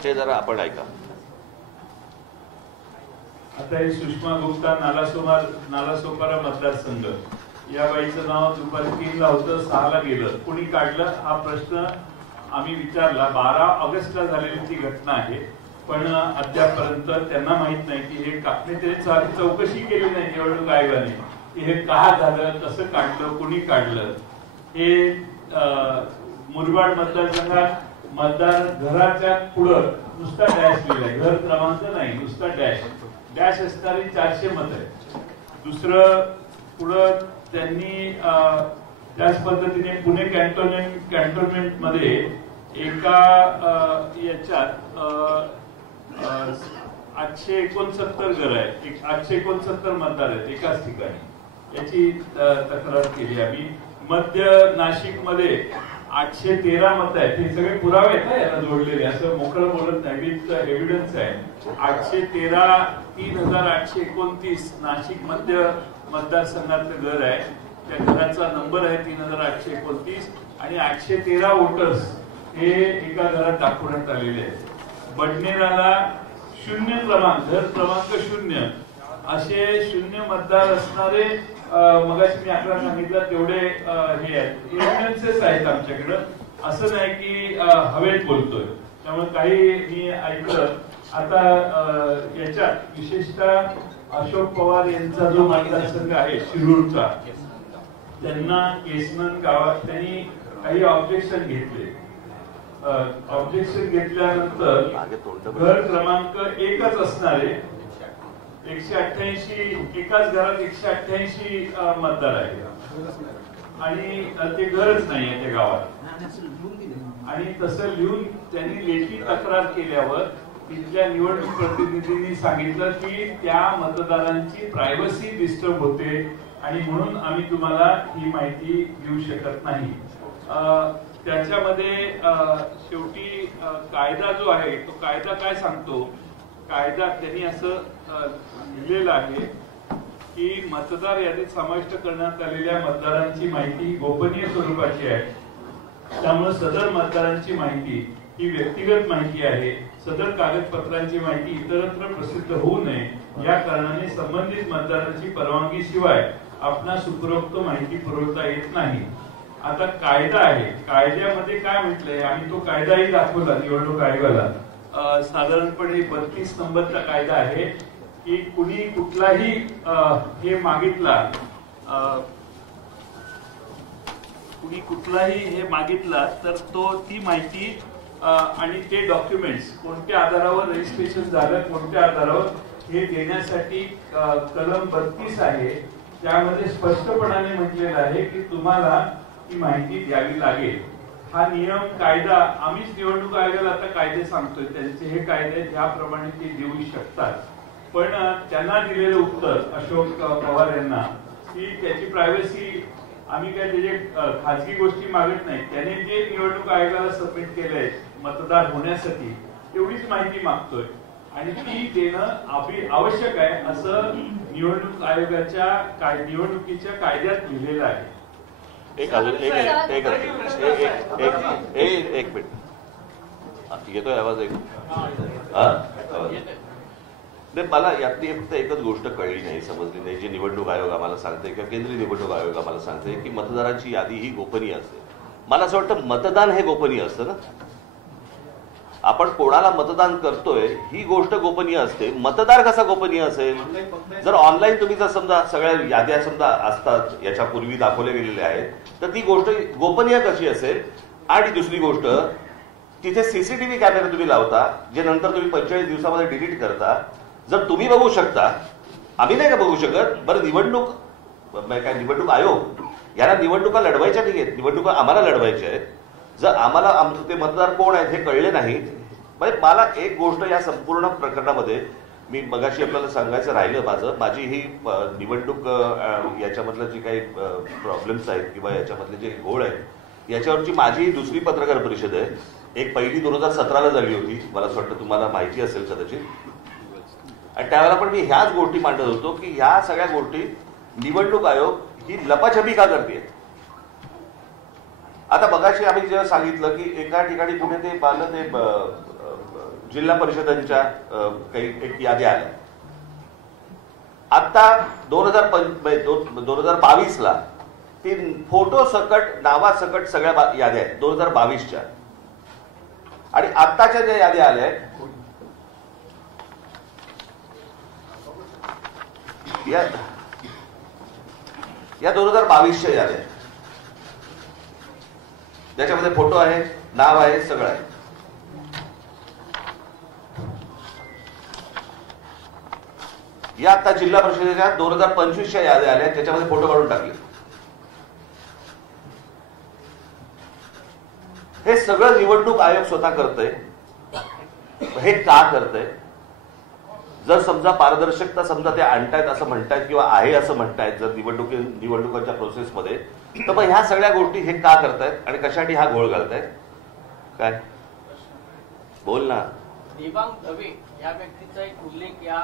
हे जरा आपण ऐका. आता हे सुषमा गुप्ता नालासोपारा मतदारसंघ, या बाईचं नाव दुपारी 3ला होतं, 6ला गेलं. कुणी काढलं हा प्रश्न आम्ही विचारला. 12 ऑगस्टला झालेली ती घटना आहे, पण अद्यापर्यंत त्यांना माहित नाही की हे त्याने चौकशी केली नाही निवडणूक आयोगाने की हे का झालं, कसं काढलं, कुणी काढलं. हे मुरबाड मतदारसंघात मतदार घराच्या पुढं नुसता डॅश लिहिलाय, घर क्रमांक नाही, नुसता डॅश असणारी 400 मत आहे. दुसरं पुढं त्यांनी त्याच पद्धतीने पुणे कॅन्टोन्मेंट मध्ये एका याच्यात 869 घर आहे, 869 मतदार आहेत एकाच ठिकाणी, याची तक्रार केली आम्ही. मध्य नाशिक मध्ये 813 मत आहेत. हे सगळे पुरावे आहेत ना याला जोडलेले, असं मोकळं बोलत नाही, विथ एव्हिडन्स आहे. 813 3829 नाशिक मध्य मतदारसंघातलं घर आहे. त्या घराचा नंबर आहे 3829 आणि 813 वोटर्स हे एका घरात दाखवण्यात आलेले आहेत. बडनेराला 0 क्रमांक, घर क्रमांक 0 असे 0 मतदार असणारे, मगाशी मी आकडा सांगितला तेवढे हे आहेत, एव्हिडन्सेस आहेत आमच्याकडं. असं नाही की हवेत बोलतोय. त्यामुळे काही मी ऐकलं. आता याच्यात विशेषतः अशोक पवार यांचा जो मतदारसंघ आहे शिरूरचा, त्यांना केसनन गावात त्यांनी काही ऑब्जेक्शन घेतले. ऑब्जेक्शन घेतल्यानंतर घर क्रमांक 1च असणारे 188, एकाच घरात 188 मतदार आहेत आणि ते घरच नाही आहे त्या गावात. आणि तसं लिहून त्यांनी लेखी तक्रार केल्यावर तिथल्या निवडणूक प्रतिनिधींनी सांगितलं की त्या मतदारांची प्रायव्हसी डिस्टर्ब होते आणि म्हणून आम्ही तुम्हाला ही माहिती देऊ शकत नाही. त्याच्यामध्ये शेवटी कायदा जो आहे तो कायदा काय सांगतो, कायदा त्यांनी असं लिहिलेलं आहे की मतदार यादीत समाविष्ट करण्यात आलेल्या मतदारांची माहिती गोपनीय स्वरूपाची आहे. त्यामुळे सदर मतदारांची माहिती ही व्यक्तिगत माहिती आहे. सदर कागदपत्रांची माहिती इतरत्र प्रसिद्ध होऊ नये या कारणाने संबंधित मतदारांची परवानगी शिवाय आपणास उपरोक्त माहिती पुरवता येत नाही. आता कायदा आहे, कायद्यामध्ये काय म्हटलंय, आम्ही तो कायदाही दाखवला निवडणूक आयोगाला. साधारणपणे 32 नंबरचा कायदा आहे की कुणी कुठलाही हे मागितला कुणी कुठलाही हे मागितला तर ती माहिती आणि ते डॉक्युमेंट्स कोणत्या आधारावर रजिस्ट्रेशन झालं, कोणत्या आधारावर हे देण्यासाठी कलम 32 आहे, त्यामध्ये स्पष्टपणाने म्हटलेलं आहे की तुम्हाला ती माहिती द्यावी लागेल. हा नियम कायदा आम्हीच निवडणूक आयोगाला आता कायदे सांगतोय, त्यांचे हे कायदे ज्याप्रमाणे ते देऊ शकतात. पण त्यांना दिलेलं उत्तर अशोक पवार यांना की त्याची प्रायव्हसी आम्ही काय त्याचे खाजगी गोष्टी मागत नाही, त्याने जे निवडणूक आयोगाला सबमिट केलंय मतदार होण्यासाठी तेवढीच माहिती मागतोय आणि ती देणं आवश्यक आहे असं निवडणूक आयोगाच्या निवडणुकीच्या कायद्यात लिहिलेलं आहे. एक मिनिट येतोय आवाज? मला यातली फक्त एकच गोष्ट कळली नाही, समजली नाही, जी निवडणूक आयोग आम्हाला सांगते किंवा केंद्रीय निवडणूक आयोग आम्हाला सांगते की मतदारांची यादी ही गोपनीय असते. मला असं वाटतं मतदान हे गोपनीय असतं ना. आपण कोणाला मतदान करतोय ही गोष्ट गोपनीय असते, मतदार कसा गोपनीय असेल? जर ऑनलाईन तुम्ही जर समजा सगळ्या याद्या समजा असतात याच्यापूर्वी दाखवल्या गेलेल्या आहेत तर ती गोष्ट गोपनीय कशी असेल? आणि दुसरी गोष्ट, तिथे सीसीटीव्ही कॅमेरे तुम्ही लावता जे नंतर तुम्ही 45 दिवसामध्ये डिलीट करता. जर तुम्ही बघू शकता, आम्ही नाही का बघू शकत? बरं, निवडणूक आयोग याला निवडणुका लढवायच्या नाही आहेत, निवडणुका आम्हाला लढवायच्या आहेत. जर आम्हाला आमचे मतदार कोण आहेत हे कळले नाही, म्हणजे मला एक गोष्ट या संपूर्ण प्रकरणामध्ये मी मगाशी आपल्याला सांगायचं राहिलं, माझी ही निवडणूक याच्यामधलं जी काही प्रॉब्लेम्स आहेत किंवा याच्यामधले जे घोळ आहेत याच्यावरची माझी ही दुसरी पत्रकार परिषद आहे. एक पहिली 2017ला झाली होती, मला असं वाटतं तुम्हाला माहिती असेल कदाचित. आणि त्यावेळेला पण मी ह्याच गोष्टी मांडत होतो की ह्या सगळ्या गोष्टी निवडणूक आयोग ही लपाछपी का करते. आता मगाशी आम्ही जेव्हा सांगितलं की एका ठिकाणी कुठे ते पाहिलं ते जिल्हा परिषदांच्या काही एक याद्या आल्या. आता 2022ला ती फोटो सकट नावासकट सगळ्या याद्या आहेत 2022च्या. आणि आत्ताच्या ज्या याद्या आल्या आहेत या 2022च्या याद्या आहेत, ज्याच्यामध्ये फोटो आहे, नाव आहे, सगळं आहे. या आता जिल्हा परिषदेच्या 2025च्या याद्या आल्या, त्याच्यामध्ये फोटो काढून टाकले. हे सगळं निवडणूक आयोग स्वतः करतंय. हे का करतंय? जर समजा पारदर्शकता समजा ते आणतायत असं म्हणतायत किंवा आहे असं म्हणतायत जर निवडणुकांच्या प्रोसेसमध्ये, तर मग ह्या सगळ्या गोष्टी हे का करतायत आणि कशासाठी हा घोळ घालतायत? काय बोल ना. देवांग दवे या व्यक्तीचा एक उल्लेख या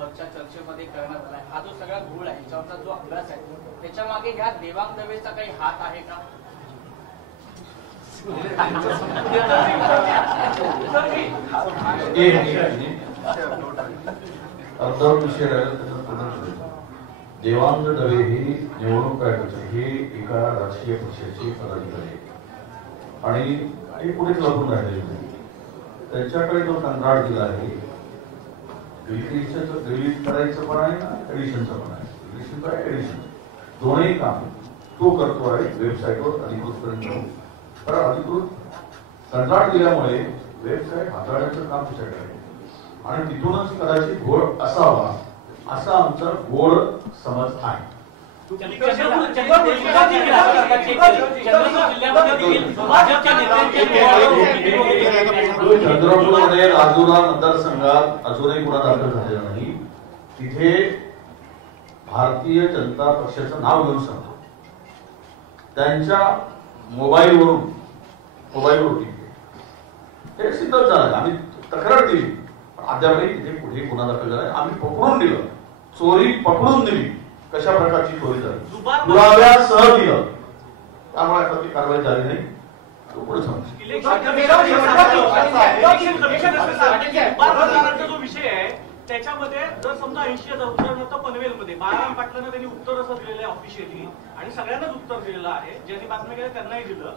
वरच्या चर्चेमध्ये करण्यात आला. हा जो सगळा घोळ आहे, याच्यावरचा जो अभ्यास आहे, त्याच्या मागे ह्या देवांग दवेचा काही हात आहे का? देवांग दवे ही निवडणूक आयोगाचे हे एका राजकीय पक्षाचे पदाधिकारी आणि ते पुढे लपून राहिलेले नाही. त्यांच्याकडे जो कंत्राट दिला आहे डिलीट करायचं पण आहे ना एडिशनचं पण आहे. एडिशन दोन्ही काम तो करतो आहे वेबसाईटवर अधिकृतपर्यंत. पण अधिकृत कंत्राट दिल्यामुळे वेबसाईट हाताळण्याचं काम त्याच्याकडे आहे आणि तिथूनच कदाचित घोळ असावा असा आमचा गोड समज आहे. चंद्रपूरमध्ये राजुरा मतदारसंघात अजूनही गुन्हा दाखल झालेला नाही. तिथे भारतीय जनता पक्षाचं नाव घेऊन सांगतो त्यांच्या मोबाईलवरून हे सिद्धच झालं. आम्ही तक्रार दिली पण अद्यापही तिथे कुठे गुन्हा दाखल झाला. आम्ही पकडून दिलं, चोरी पकडून दिली, कशा प्रकारची चोरी झाली पुराव्यासह दिलं. त्यामुळे आता ती कारवाई झाली नाही. तो पुढे सांगतो जो विषय आहे त्याच्यामध्ये जर समजा 80,000 उदाहरणार्थ पनवेलमध्ये बाळाराम पाटलांना त्यांनी उत्तर असं दिलेलं आहे ऑफिशियली आणि सगळ्यांनाच उत्तर दिलेलं आहे, ज्यांनी बातम्या केल्या त्यांनाही दिलं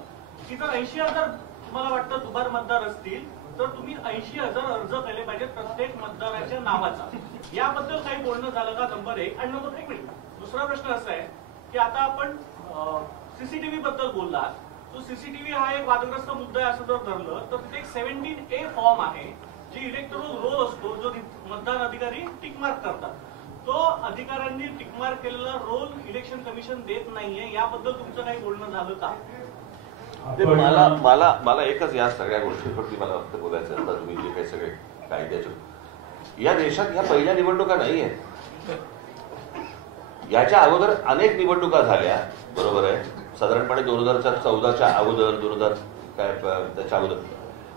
की जर 80,000 तुम्हाला वाटतं दुबार मतदार असतील तर तुम्ही 80,000 अर्ज केले पाहिजेत प्रत्येक मतदाराच्या नावाचा. याबद्दल काही बोलणं झालं का? नंबर 1. आणि नंबर 1 मिनिट दुसरा प्रश्न असा आहे की आता आपण सीसीटीव्ही बद्दल बोललात तो सीसीटीव्ही हा एक वादग्रस्त मुद्दा आहे असं जर धरलं तर तिथे एक 17A फॉर्म आहे जी इलेक्टोरल रोल असतो जो मतदान अधिकारी टिकमार्क करतात. तो अधिकाऱ्यांनी टिकमार्क केलेला रोल इलेक्शन कमिशन देत नाहीये, याबद्दल तुमचं काही बोलणं झालं का? मला मला मला एकच या सगळ्या गोष्टींवरती मला फक्त बोलायचं आता तुम्ही जे काही सगळे कायद्याचे या देशात ह्या पहिल्या निवडणुका नाही आहेत. याच्या अगोदर अनेक निवडणुका झाल्या, बरोबर आहे, साधारणपणे 2014च्या अगोदर 2000 काय त्याच्या अगोदर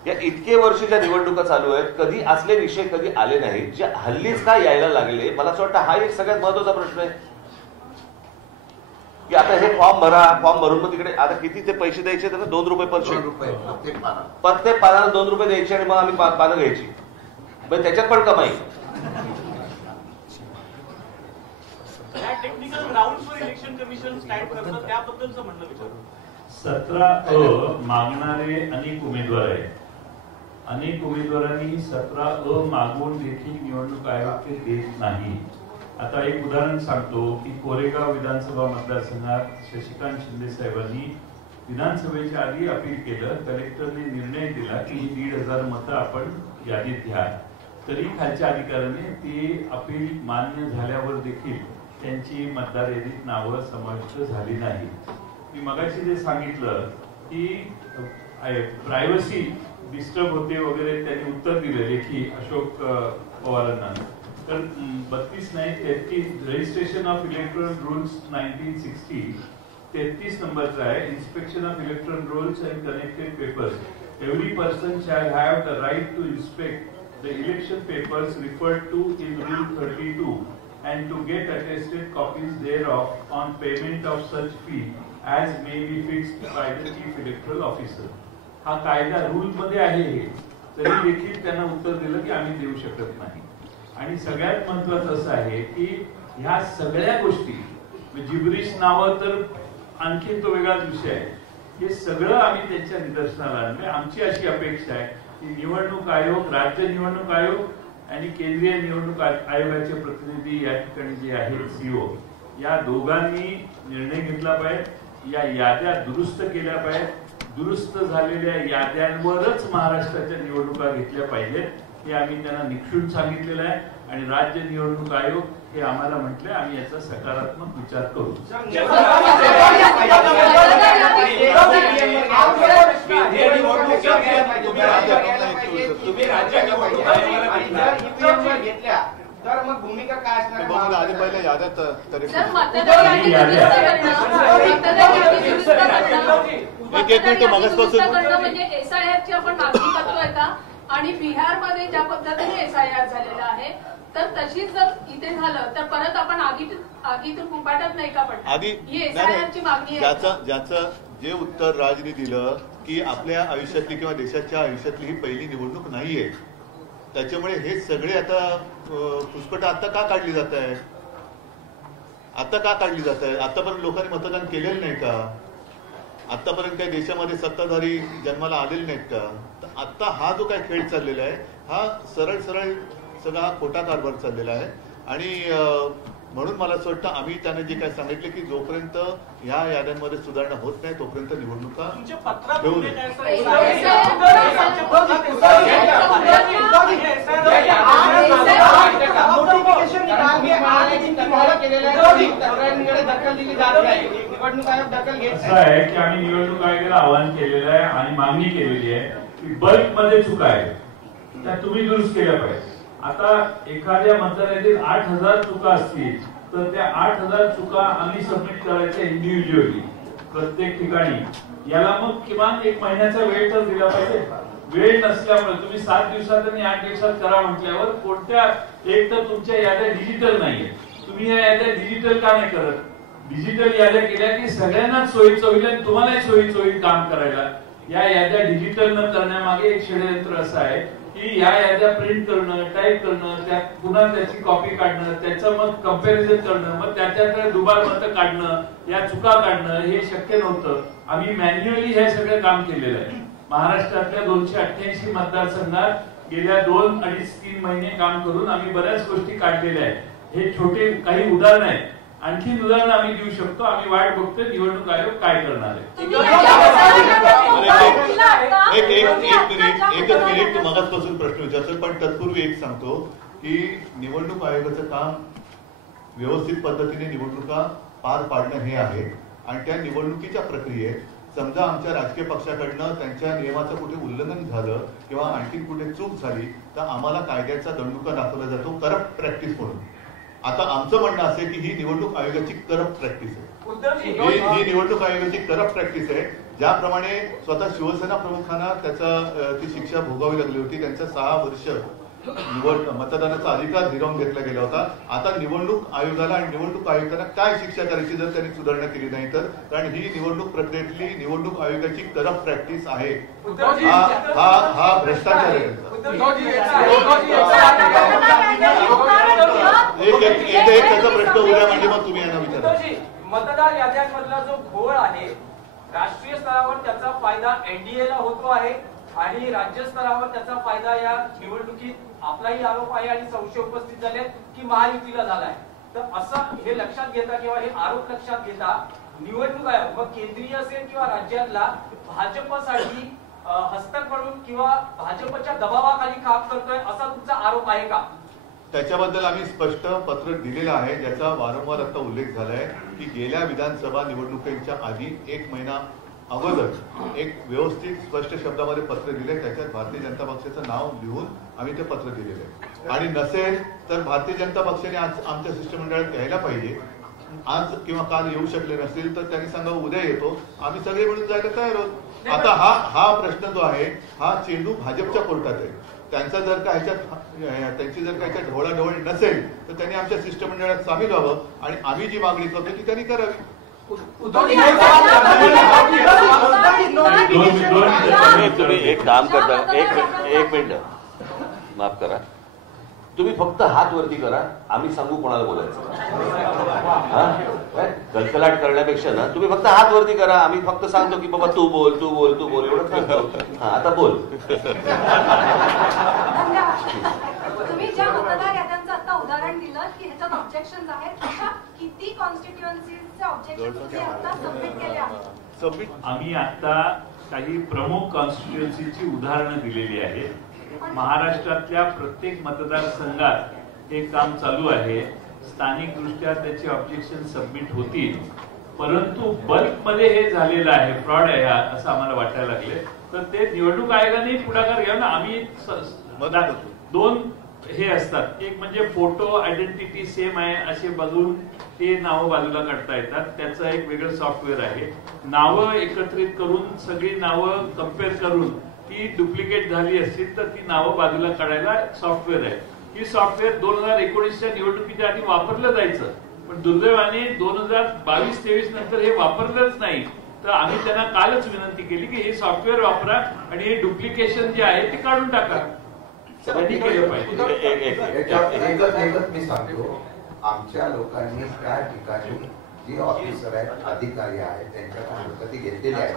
या इतके वर्ष ज्या निवडणुका चालू आहेत कधी असले विषय कधी आले नाहीत जे हल्लीच का यायला लागले. मला असं वाटतं हा एक सगळ्यात महत्वाचा प्रश्न आहे की आता हे फॉर्म भरून मग तिकडे आता किती ते पैसे द्यायचे त्यांना 2 रुपये पर शीट, प्रत्येक पानाला 2 रुपये द्यायचे आणि मग आम्ही पानं घ्यायची, पण त्याच्यात पण कमाई. टेक्निकल ग्राउंड्सवर इलेक्शन कमिशन स्टँड करतं त्याबद्दलचं म्हणणं विचारू. 17A मागणारे अनेक उमेदवार आहेत. अनेक उमेदवारांनी 17A मागून देखील निवडणूक आयोग ते देत नाही. आता एक उदाहरण सांगतो की कोरेगाव विधानसभा मतदारसंघात शशिकांत शिंदे साहेबांनी विधानसभेच्या आधी अपील केलं. कलेक्टरने निर्णय दिला की 1,500 मतं आपण यादीत घ्या. तरी खालच्या अधिकाऱ्याने ती अपील मान्य झाल्यावर देखील त्यांची मतदार यादीत नावं समाविष्ट झाली नाही. मी मगाशी जे सांगितलं की प्रायव्हसी डिस्टर्ब होते वगैरे त्यांनी उत्तर दिलं लेखी अशोक पवारांना. तर 32 नाही 33 रजिस्ट्रेशन ऑफ इलेक्ट्रॉल रूल्स 1960 33 नंबरचा आहे. Inspection of electoral rolls and connected papers. Every person shall have the right to inspect the election papers referred to in rule 32 and to get attested copies thereof on payment of such fee as may be fixed by the chief electoral officer. हा कायदा rule मध्ये आहे हे, तरी देखील त्यांना उत्तर दिलं की आम्ही देऊ शकत नाही. आणि सगळ्यात महत्वाचं असं आहे की ह्या सगळ्या गोष्टी जिब्रिश नावं तर आणखी तो वेगळाच विषय आहे. हे सगळं आम्ही त्यांच्या निदर्शनाला आणलं. आमची अशी अपेक्षा आहे की निवडणूक आयोग, राज्य निवडणूक आयोग आणि केंद्रीय निवडणूक आयोगाचे प्रतिनिधी या ठिकाणी जे आहेत सीओ, या दोघांनी निर्णय घेतला पाहिजे. या याद्या दुरुस्त केल्या पाहिजेत. दुरुस्त झालेल्या याद्यांवरच महाराष्ट्राच्या निवडणुका घेतल्या पाहिजेत हे आम्ही त्यांना निक्षून सांगितलेलं आहे. आणि राज्य निवडणूक आयोग हे आम्हाला म्हटले आम्ही याचा सकारात्मक विचार करू. घेतल्या तर मग भूमिका काय असणार? आधी पहिले याद्यात तरी म्हणजे SIR ची आपण मागणी करतोय का? आणि बिहारमध्ये ज्या पद्धतीने SIR झालेला आहे तर तशीच जर इथे झालं तर परत आपण आगीतून कुपाटात नाही का पडणार? ही SIR ची मागणी आहे. ज्याचं जे उत्तर राजनी दिलं की आपल्या आयुष्यातली किंवा देशाच्या आयुष्यातली ही पहिली निवडणूक नाहीये, त्याच्यामुळे हे सगळे आता पुष्पट आता का काढली जात आहे? आता का काढली जात आहे? आतापर्यंत लोकांनी मतदान केलेलं नाही का? आतापर्यंत काही देशामध्ये सत्ताधारी जन्माला आलेले नाहीत का? तर आता हा जो काय खेळ चाललेला आहे हा सरळ सगळा हा खोटा कारभार चाललेला आहे. आणि म्हणून मला असं वाटतं आम्ही त्याने जे काय सांगितले की जोपर्यंत या याद्यांमध्ये सुधारणा होत नाही तोपर्यंत निवडणुका घेऊ नये. असं आहे की आम्ही निवडणूक आयोगाला आवाहन केलेलं आहे आणि मागणी केलेली आहे की बल्कमध्ये चुका आहे त्या तुम्ही दुरुस्त केल्या पाहिजे. आता एखाद्या मतदारातील 8,000 चुका असतील तर त्या 8,000 चुका आम्ही सबमिट करायच्या इंडिव्हिज्युअली प्रत्येक ठिकाणी. याला मग किमान 1 महिन्याचा वेळ तर दिला पाहिजे. वेळ नसल्यामुळे तुम्ही 7 दिवसात आणि 8 दिवसात करा म्हटल्यावर कोणत्या एक तर तुमच्या याद्या डिजिटल नाहीये. तुम्ही या याद्या डिजिटल का नाही करत? डिजिटल याद्या केल्या की सगळ्यांनाच सोयीचं होईल आणि तुम्हालाही सोयीचं होईल काम करायला. या याद्या डिजिटल न करण्यामागे एक षडयंत्र असं आहे की ह्या याद्या प्रिंट करणं, टाईप करणं, त्यात पुन्हा त्याची कॉपी काढणं, त्याचं मग कंपॅरिझन करणं, मग त्याच्यात दुबार मतं काढणं, या चुका काढणं हे शक्य नव्हतं. आम्ही मॅन्युअली हे सगळं काम केलेलं आहे. महाराष्ट्रातल्या 288 मतदारसंघात गेल्या 2, 2.5, 3 महिने काम करून आम्ही बऱ्याच गोष्टी काढलेल्या आहेत. हे छोटे काही उदाहरण आहेत आणखी उदाहरण आम्ही देऊ शकतो. आम्ही वाट बघतोय निवडणूक आयोग काय करणार आहे. एकच मिनिट मगाचपासून प्रश्न विचारतो, पण तत्पूर्वी एक सांगतो की निवडणूक आयोगाचं काम व्यवस्थित पद्धतीने निवडणुका पार पाडणं हे आहे. आणि त्या निवडणुकीच्या प्रक्रियेत समजा आमच्या राजकीय पक्षाकडनं त्यांच्या नियमाचं कुठे उल्लंघन झालं किंवा आणखी कुठे चूक झाली तर आम्हाला कायद्याचा दंडुका दाखवला जातो करप्ट प्रॅक्टिस म्हणून. आता आमचं म्हणणं असे की ही निवडणूक आयोगाची करप्ट प्रॅक्टिस आहे. ही निवडणूक आयोगाची करप्ट प्रॅक्टिस आहे. ज्याप्रमाणे स्वतः शिवसेना प्रमुखांना ती शिक्षा भोगावी लागली होती. त्यांचं 6 वर्ष मतदानाचा अधिकार हिरावून घेतला गेला होता. आता निवडणूक आयोगाला आणि निवडणूक आयुक्तांना काय शिक्षा करायची जर त्यांनी सुधारणा केली नाही तर, कारण ही निवडणूक प्रक्रियेतली निवडणूक आयोगाची करप्ट प्रॅक्टिस आहे. हा भ्रष्टाचार आहे. एक त्याचा प्रश्न उद्या म्हणजे मग तुम्ही यांना विचारा. मतदार याद्यांमधला जो घोळ आहे राष्ट्रीय स्तरावर त्याचा फायदा एनडीएला होतो आहे आणि राज्य स्तरावर त्याचा फायदा या निवडणुकीत आपलाही आरोप आहे आणि संशय उपस्थित झाले की महायुतीला झालाय. तर असं हे लक्षात घेता किंवा हे आरोप लक्षात घेता निवडणूक आयोग मग केंद्रीय असेल किंवा राज्यातला भाजपसाठी हस्तक म्हणून किंवा भाजपच्या दबावाखाली काम करतोय असा तुमचा आरोप आहे का? त्याच्याबद्दल आम्ही स्पष्ट पत्र दिलेलं आहे, ज्याचा वारंवार आता उल्लेख झालाय की गेल्या विधानसभा निवडणुकीच्या आधी 1 महिना अगोदर एक व्यवस्थित स्पष्ट शब्दामध्ये पत्र दिले. त्याच्यात भारतीय जनता पक्षाचं नाव लिहून आम्ही ते पत्र दिलेलं आहे. आणि नसेल तर भारतीय जनता पक्षाने आज आमच्या शिष्टमंडळात यायला पाहिजे. आज किंवा काल येऊ शकले नसतील तर त्यांनी सांगावं उद्या येतो. आम्ही सगळे मिळून जायला तयार आहोत. आता हा प्रश्न जो आहे हा चेंडू भाजपच्या कोर्टात आहे. त्यांचा जर का त्यांची जर का ह्याच्यात ढवळाढवळ नसेल तर त्यांनी आमच्या शिष्टमंडळात सामील व्हावं आणि आम्ही जी मागणी करतो ती त्यांनी करावी. तुम्ही एक काम करता, एक मिनिट माफ करा, तुम्ही फक्त हात वरती करा, आम्ही सांगू कोणाला बोलायचं. कलकलाट करण्यापेक्षा ना तुम्ही फक्त हात वरती करा, आम्ही फक्त सांगतो की बाबा तू बोल तू बोल तू बोल एवढं सांगतो. आता बोल. तुम्ही ज्या मतदार याद्यांचं आता उदाहरण दिलं की ह्याच्यात ऑब्जेक्शन आहेत, अशा किती कॉन्स्टिट्युएन्सीचे ऑब्जेक्शन तुम्ही आता सबमिट केले आहेत? आम्ही आता काही प्रमुख कॉन्स्टिट्युएन्सीची उदाहरणं दिलेली आहेत. महाराष्ट्रातल्या प्रत्येक मतदारसंघात हे काम चालू आहे. स्थानिक दृष्ट्या त्याची ऑब्जेक्शन सबमिट होतील, परंतु बल्कमध्ये हे झालेलं आहे, फ्रॉड आहे असं आम्हाला वाटायला लागले तर ते निवडणूक आयोगाने पुढाकार घ्यावा ना. आम्ही 2 हे असतात, एक म्हणजे फोटो आयडेंटिटी सेम आहे असे बघून ते नावं बाजूला काढता येतात. त्याचं एक वेगळं सॉफ्टवेअर आहे. नावं एकत्रित करून सगळी नावं कम्पेअर करून ती डुप्लिकेट झाली असतील तर ती नावं बाजूला काढायला सॉफ्टवेअर आहे. ही सॉफ्टवेअर 2019च्या निवडणुकीच्या आधी वापरलं जायचं, पण दुर्दैवाने 2022-23 नंतर हे वापरलंच नाही. तर आम्ही त्यांना कालच विनंती केली की हे सॉफ्टवेअर वापरा आणि हे डुप्लिकेशन जे आहे ते काढून टाका. त्यांनी केलं पाहिजे. एकच मी सांगतो, आमच्या लोकांनी त्या ठिकाणी जे ऑफिसर आहेत, अधिकारी आहेत, त्यांच्याकडून हरकती घेतलेल्या आहेत,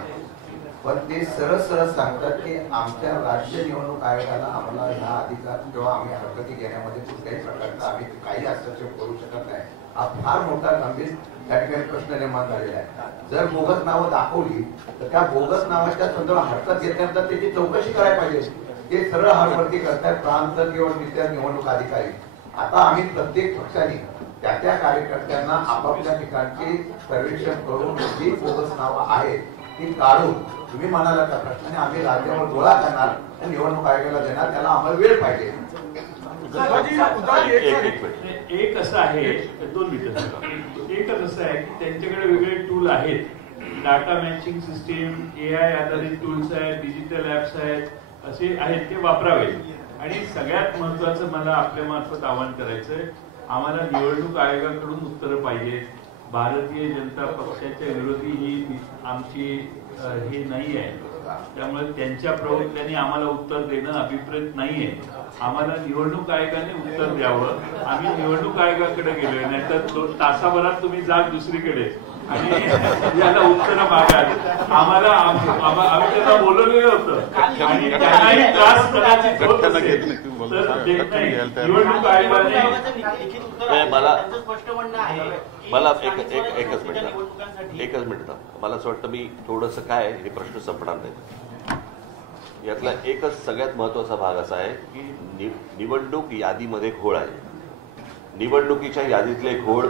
पण ते सरळ सांगतात की आमच्या राज्य निवडणूक आयोगाला आम्हाला ह्या अधिकार किंवा आम्ही हरकती घेण्यामध्ये कुठल्याही प्रकारचा आम्ही काही हस्तक्षेप करू शकत नाही. हा फार मोठा गंभीर त्या ठिकाणी प्रश्न निर्माण झालेला आहे. जर बोगस नावं दाखवली तर त्या बोगस नावाच्या संदर्भात हरकत घेतल्यानंतर त्याची चौकशी करायला पाहिजे. ते सरळ हातवरती करतात प्रांत किंवा निवडणूक अधिकारी. आता आम्ही प्रत्येक पक्षाने त्या कार्यकर्त्यांना आपापल्या ठिकाणचे सर्वेक्षण करून जी बोगस नावं आहेत ती काढून तुम्ही म्हणाला त्या प्रश्नाने आम्ही राज्यावर गोळा करणार निवडणूक आयोगाला देणार, त्याला आम्हाला वेळ पाहिजे. एक असं आहे, 2 मिनिटं, एकच असं आहे की त्यांच्याकडे वेगळे टूल आहेत. डाटा मॅचिंग सिस्टीम, AI आधारित टूल्स आहेत, डिजिटल ऍप्स आहेत, असे आहेत, ते वापरावे. आणि सगळ्यात महत्वाचं मला आपल्या मार्फत आवाहन करायचंय, आम्हाला निवडणूक आयोगाकडून उत्तरं पाहिजेत. भारतीय जनता पक्षाच्या विरोधी ही आमची हे नाही आहे, त्यामुळे त्यांच्या प्रवक्त्यांनी आम्हाला उत्तर देणं अभिप्रेत नाहीये. आम्हाला निवडणूक आयोगाने उत्तर द्यावं. आम्ही निवडणूक आयोगाकडे गेलोय, नाहीतर 2 तासाभरात तुम्ही जा दुसरीकडे. आणि याला उत्तर मागाल आम्हाला आम्ही त्यांना बोलवलेलं होतं आणि त्यांनाही त्रास कदाचित होत असेल तर देत नाही. निवडणूक आयोगाने मला एकच मिनिट मला असं वाटतं मी थोडंसं काय हे प्रश्न संपणार नाही. यातला एकच सगळ्यात महत्वाचा भाग असा आहे की निवडणूक यादीमध्ये घोळ आहे. निवडणुकीच्या यादीतले घोळ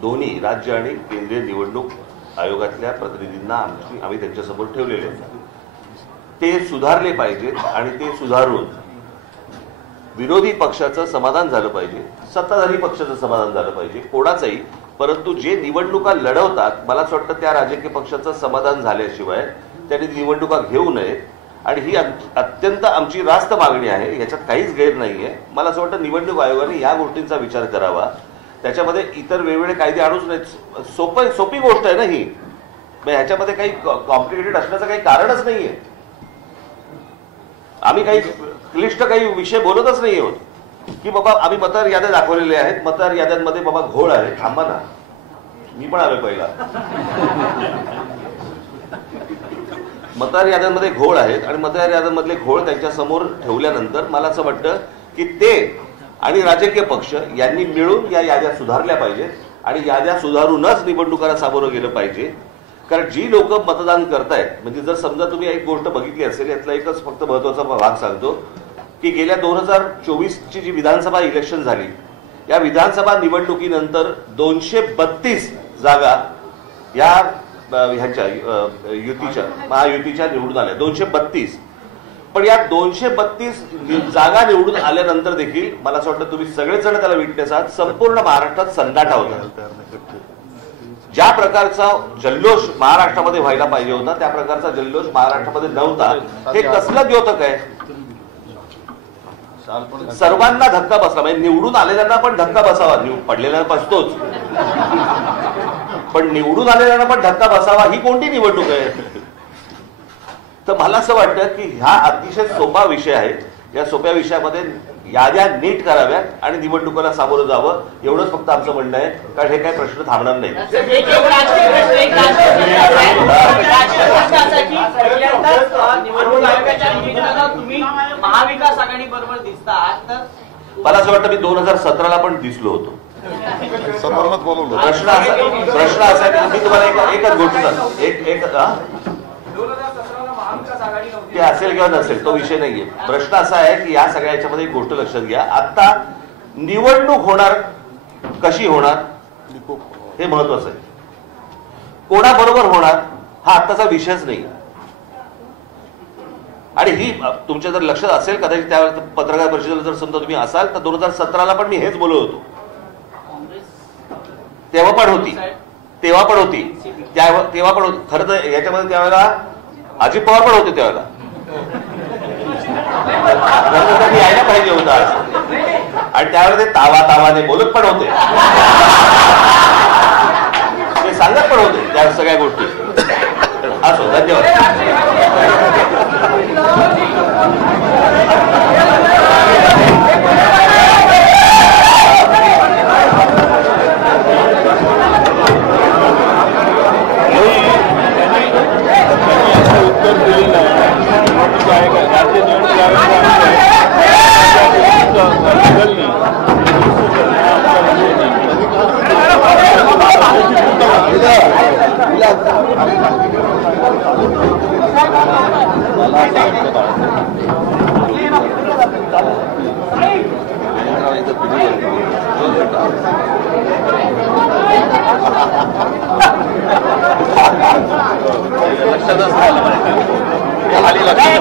दोन्ही राज्य आणि केंद्रीय निवडणूक आयोगातल्या प्रतिनिधींना आम्ही त्यांच्यासमोर ठेवलेले आहेत. ते सुधारले पाहिजेत आणि ते सुधारून विरोधी पक्षाचं समाधान झालं पाहिजे, सत्ताधारी पक्षाचं समाधान झालं पाहिजे, कोणाचंही. परंतु जे निवडणुका लढवतात मला असं वाटतं त्या राजकीय पक्षाचं समाधान झाल्याशिवाय त्यांनी निवडणुका घेऊ नयेत. आणि ही अत्यंत आमची रास्त मागणी आहे, याच्यात काहीच गैर नाहीये. मला असं वाटतं निवडणूक आयोगाने या गोष्टींचा विचार करावा. त्याच्यामध्ये इतर वेगवेगळे कायदे आणूच नाहीत. सोपी गोष्ट आहे ना ही. ह्याच्यामध्ये काही कॉम्प्लिकेटेड असण्याचं काही कारणच नाहीये. आम्ही काही क्लिष्ट काही विषय बोलतच नाही आहोत की बाबा आम्ही मतदार याद्या दाखवलेल्या आहेत, मतदार याद्यांमध्ये बाबा घोळ आहे. थांबा ना, मी पण आलोय पहिला. मतदार याद्यांमध्ये घोळ आहेत आणि मतदार याद्यांमधले घोळ त्यांच्या समोर ठेवल्यानंतर मला असं वाटतं की ते आणि राजकीय पक्ष यांनी मिळून या याद्या सुधारल्या पाहिजेत आणि याद्या सुधारूनच निवडणुकाला सामोरं गेलं पाहिजे. कारण जी लोक मतदान करतायत, म्हणजे जर समजा तुम्ही एक गोष्ट बघितली असेल, यातला एकच फक्त महत्वाचा भाग सांगतो की गेल्या 2024ची जी विधानसभा इलेक्शन झाली, या विधानसभा निवडणुकीनंतर 232 जागा या ह्यांच्या युतीच्या महायुतीच्या निवडून आल्या. 232. पण या 232 जागा निवडून आल्यानंतर देखील मला असं वाटतं तुम्ही सगळेजण त्याला विटनेस आहात, संपूर्ण महाराष्ट्रात संडाटा होता. ज्या प्रकारचा जल्लोष महाराष्ट्रामध्ये व्हायला पाहिजे होता त्या प्रकारचा जल्लोष महाराष्ट्रामध्ये नव्हता. हे कसलं द्योतक आहे. सर्वांना धक्का बसला, म्हणजे निवडून आलेल्यांना पण धक्का बसावा. पडलेल्यांना बसतोच, पण निवडून आलेल्यांना पण धक्का बसावा ही कोणती निवडणूक आहे. तर मला असं वाटतं की हा अतिशय सोपा विषय आहे. या सोप्या विषयामध्ये याद्या नीट कराव्यात आणि निवडणुकाला सामोरं जावं, एवढंच फक्त आमचं म्हणणं आहे. कारण हे काही प्रश्न थांबणार नाही. निवडणूक आयोगाच्या निवेदनात तुम्ही महाविकास आघाडी बरोबर दिसतात, तर मला असं वाटतं मी 2017ला पण दिसलो होतो. प्रश्न असा की मी तुम्हाला एकच गोष्ट ते असेल किंवा नसेल तो विषय नाहीये. प्रश्न असा आहे की या सगळ्या याच्यामध्ये एक गोष्ट लक्षात घ्या, आता निवडणूक होणार कशी होणार हे महत्वाचं आहे. कोणाबरोबर होणार हा आत्ताचा विषयच नाही. आणि ही तुमच्या जर लक्षात असेल कदाचित त्या पत्रकार परिषदेला जर समजा तुम्ही असाल तर 2017ला पण मी हेच बोलत होतो. तेव्हा पण होती खरं तर याच्यामध्ये त्यावेळेला अजित पवार पण होते. त्यावेळेला यायला पाहिजे होता आणि त्यावेळेला ते तावाने बोलत पण होते, ते सांगत पण होते त्या सगळ्या गोष्टी. असो, धन्यवाद. काय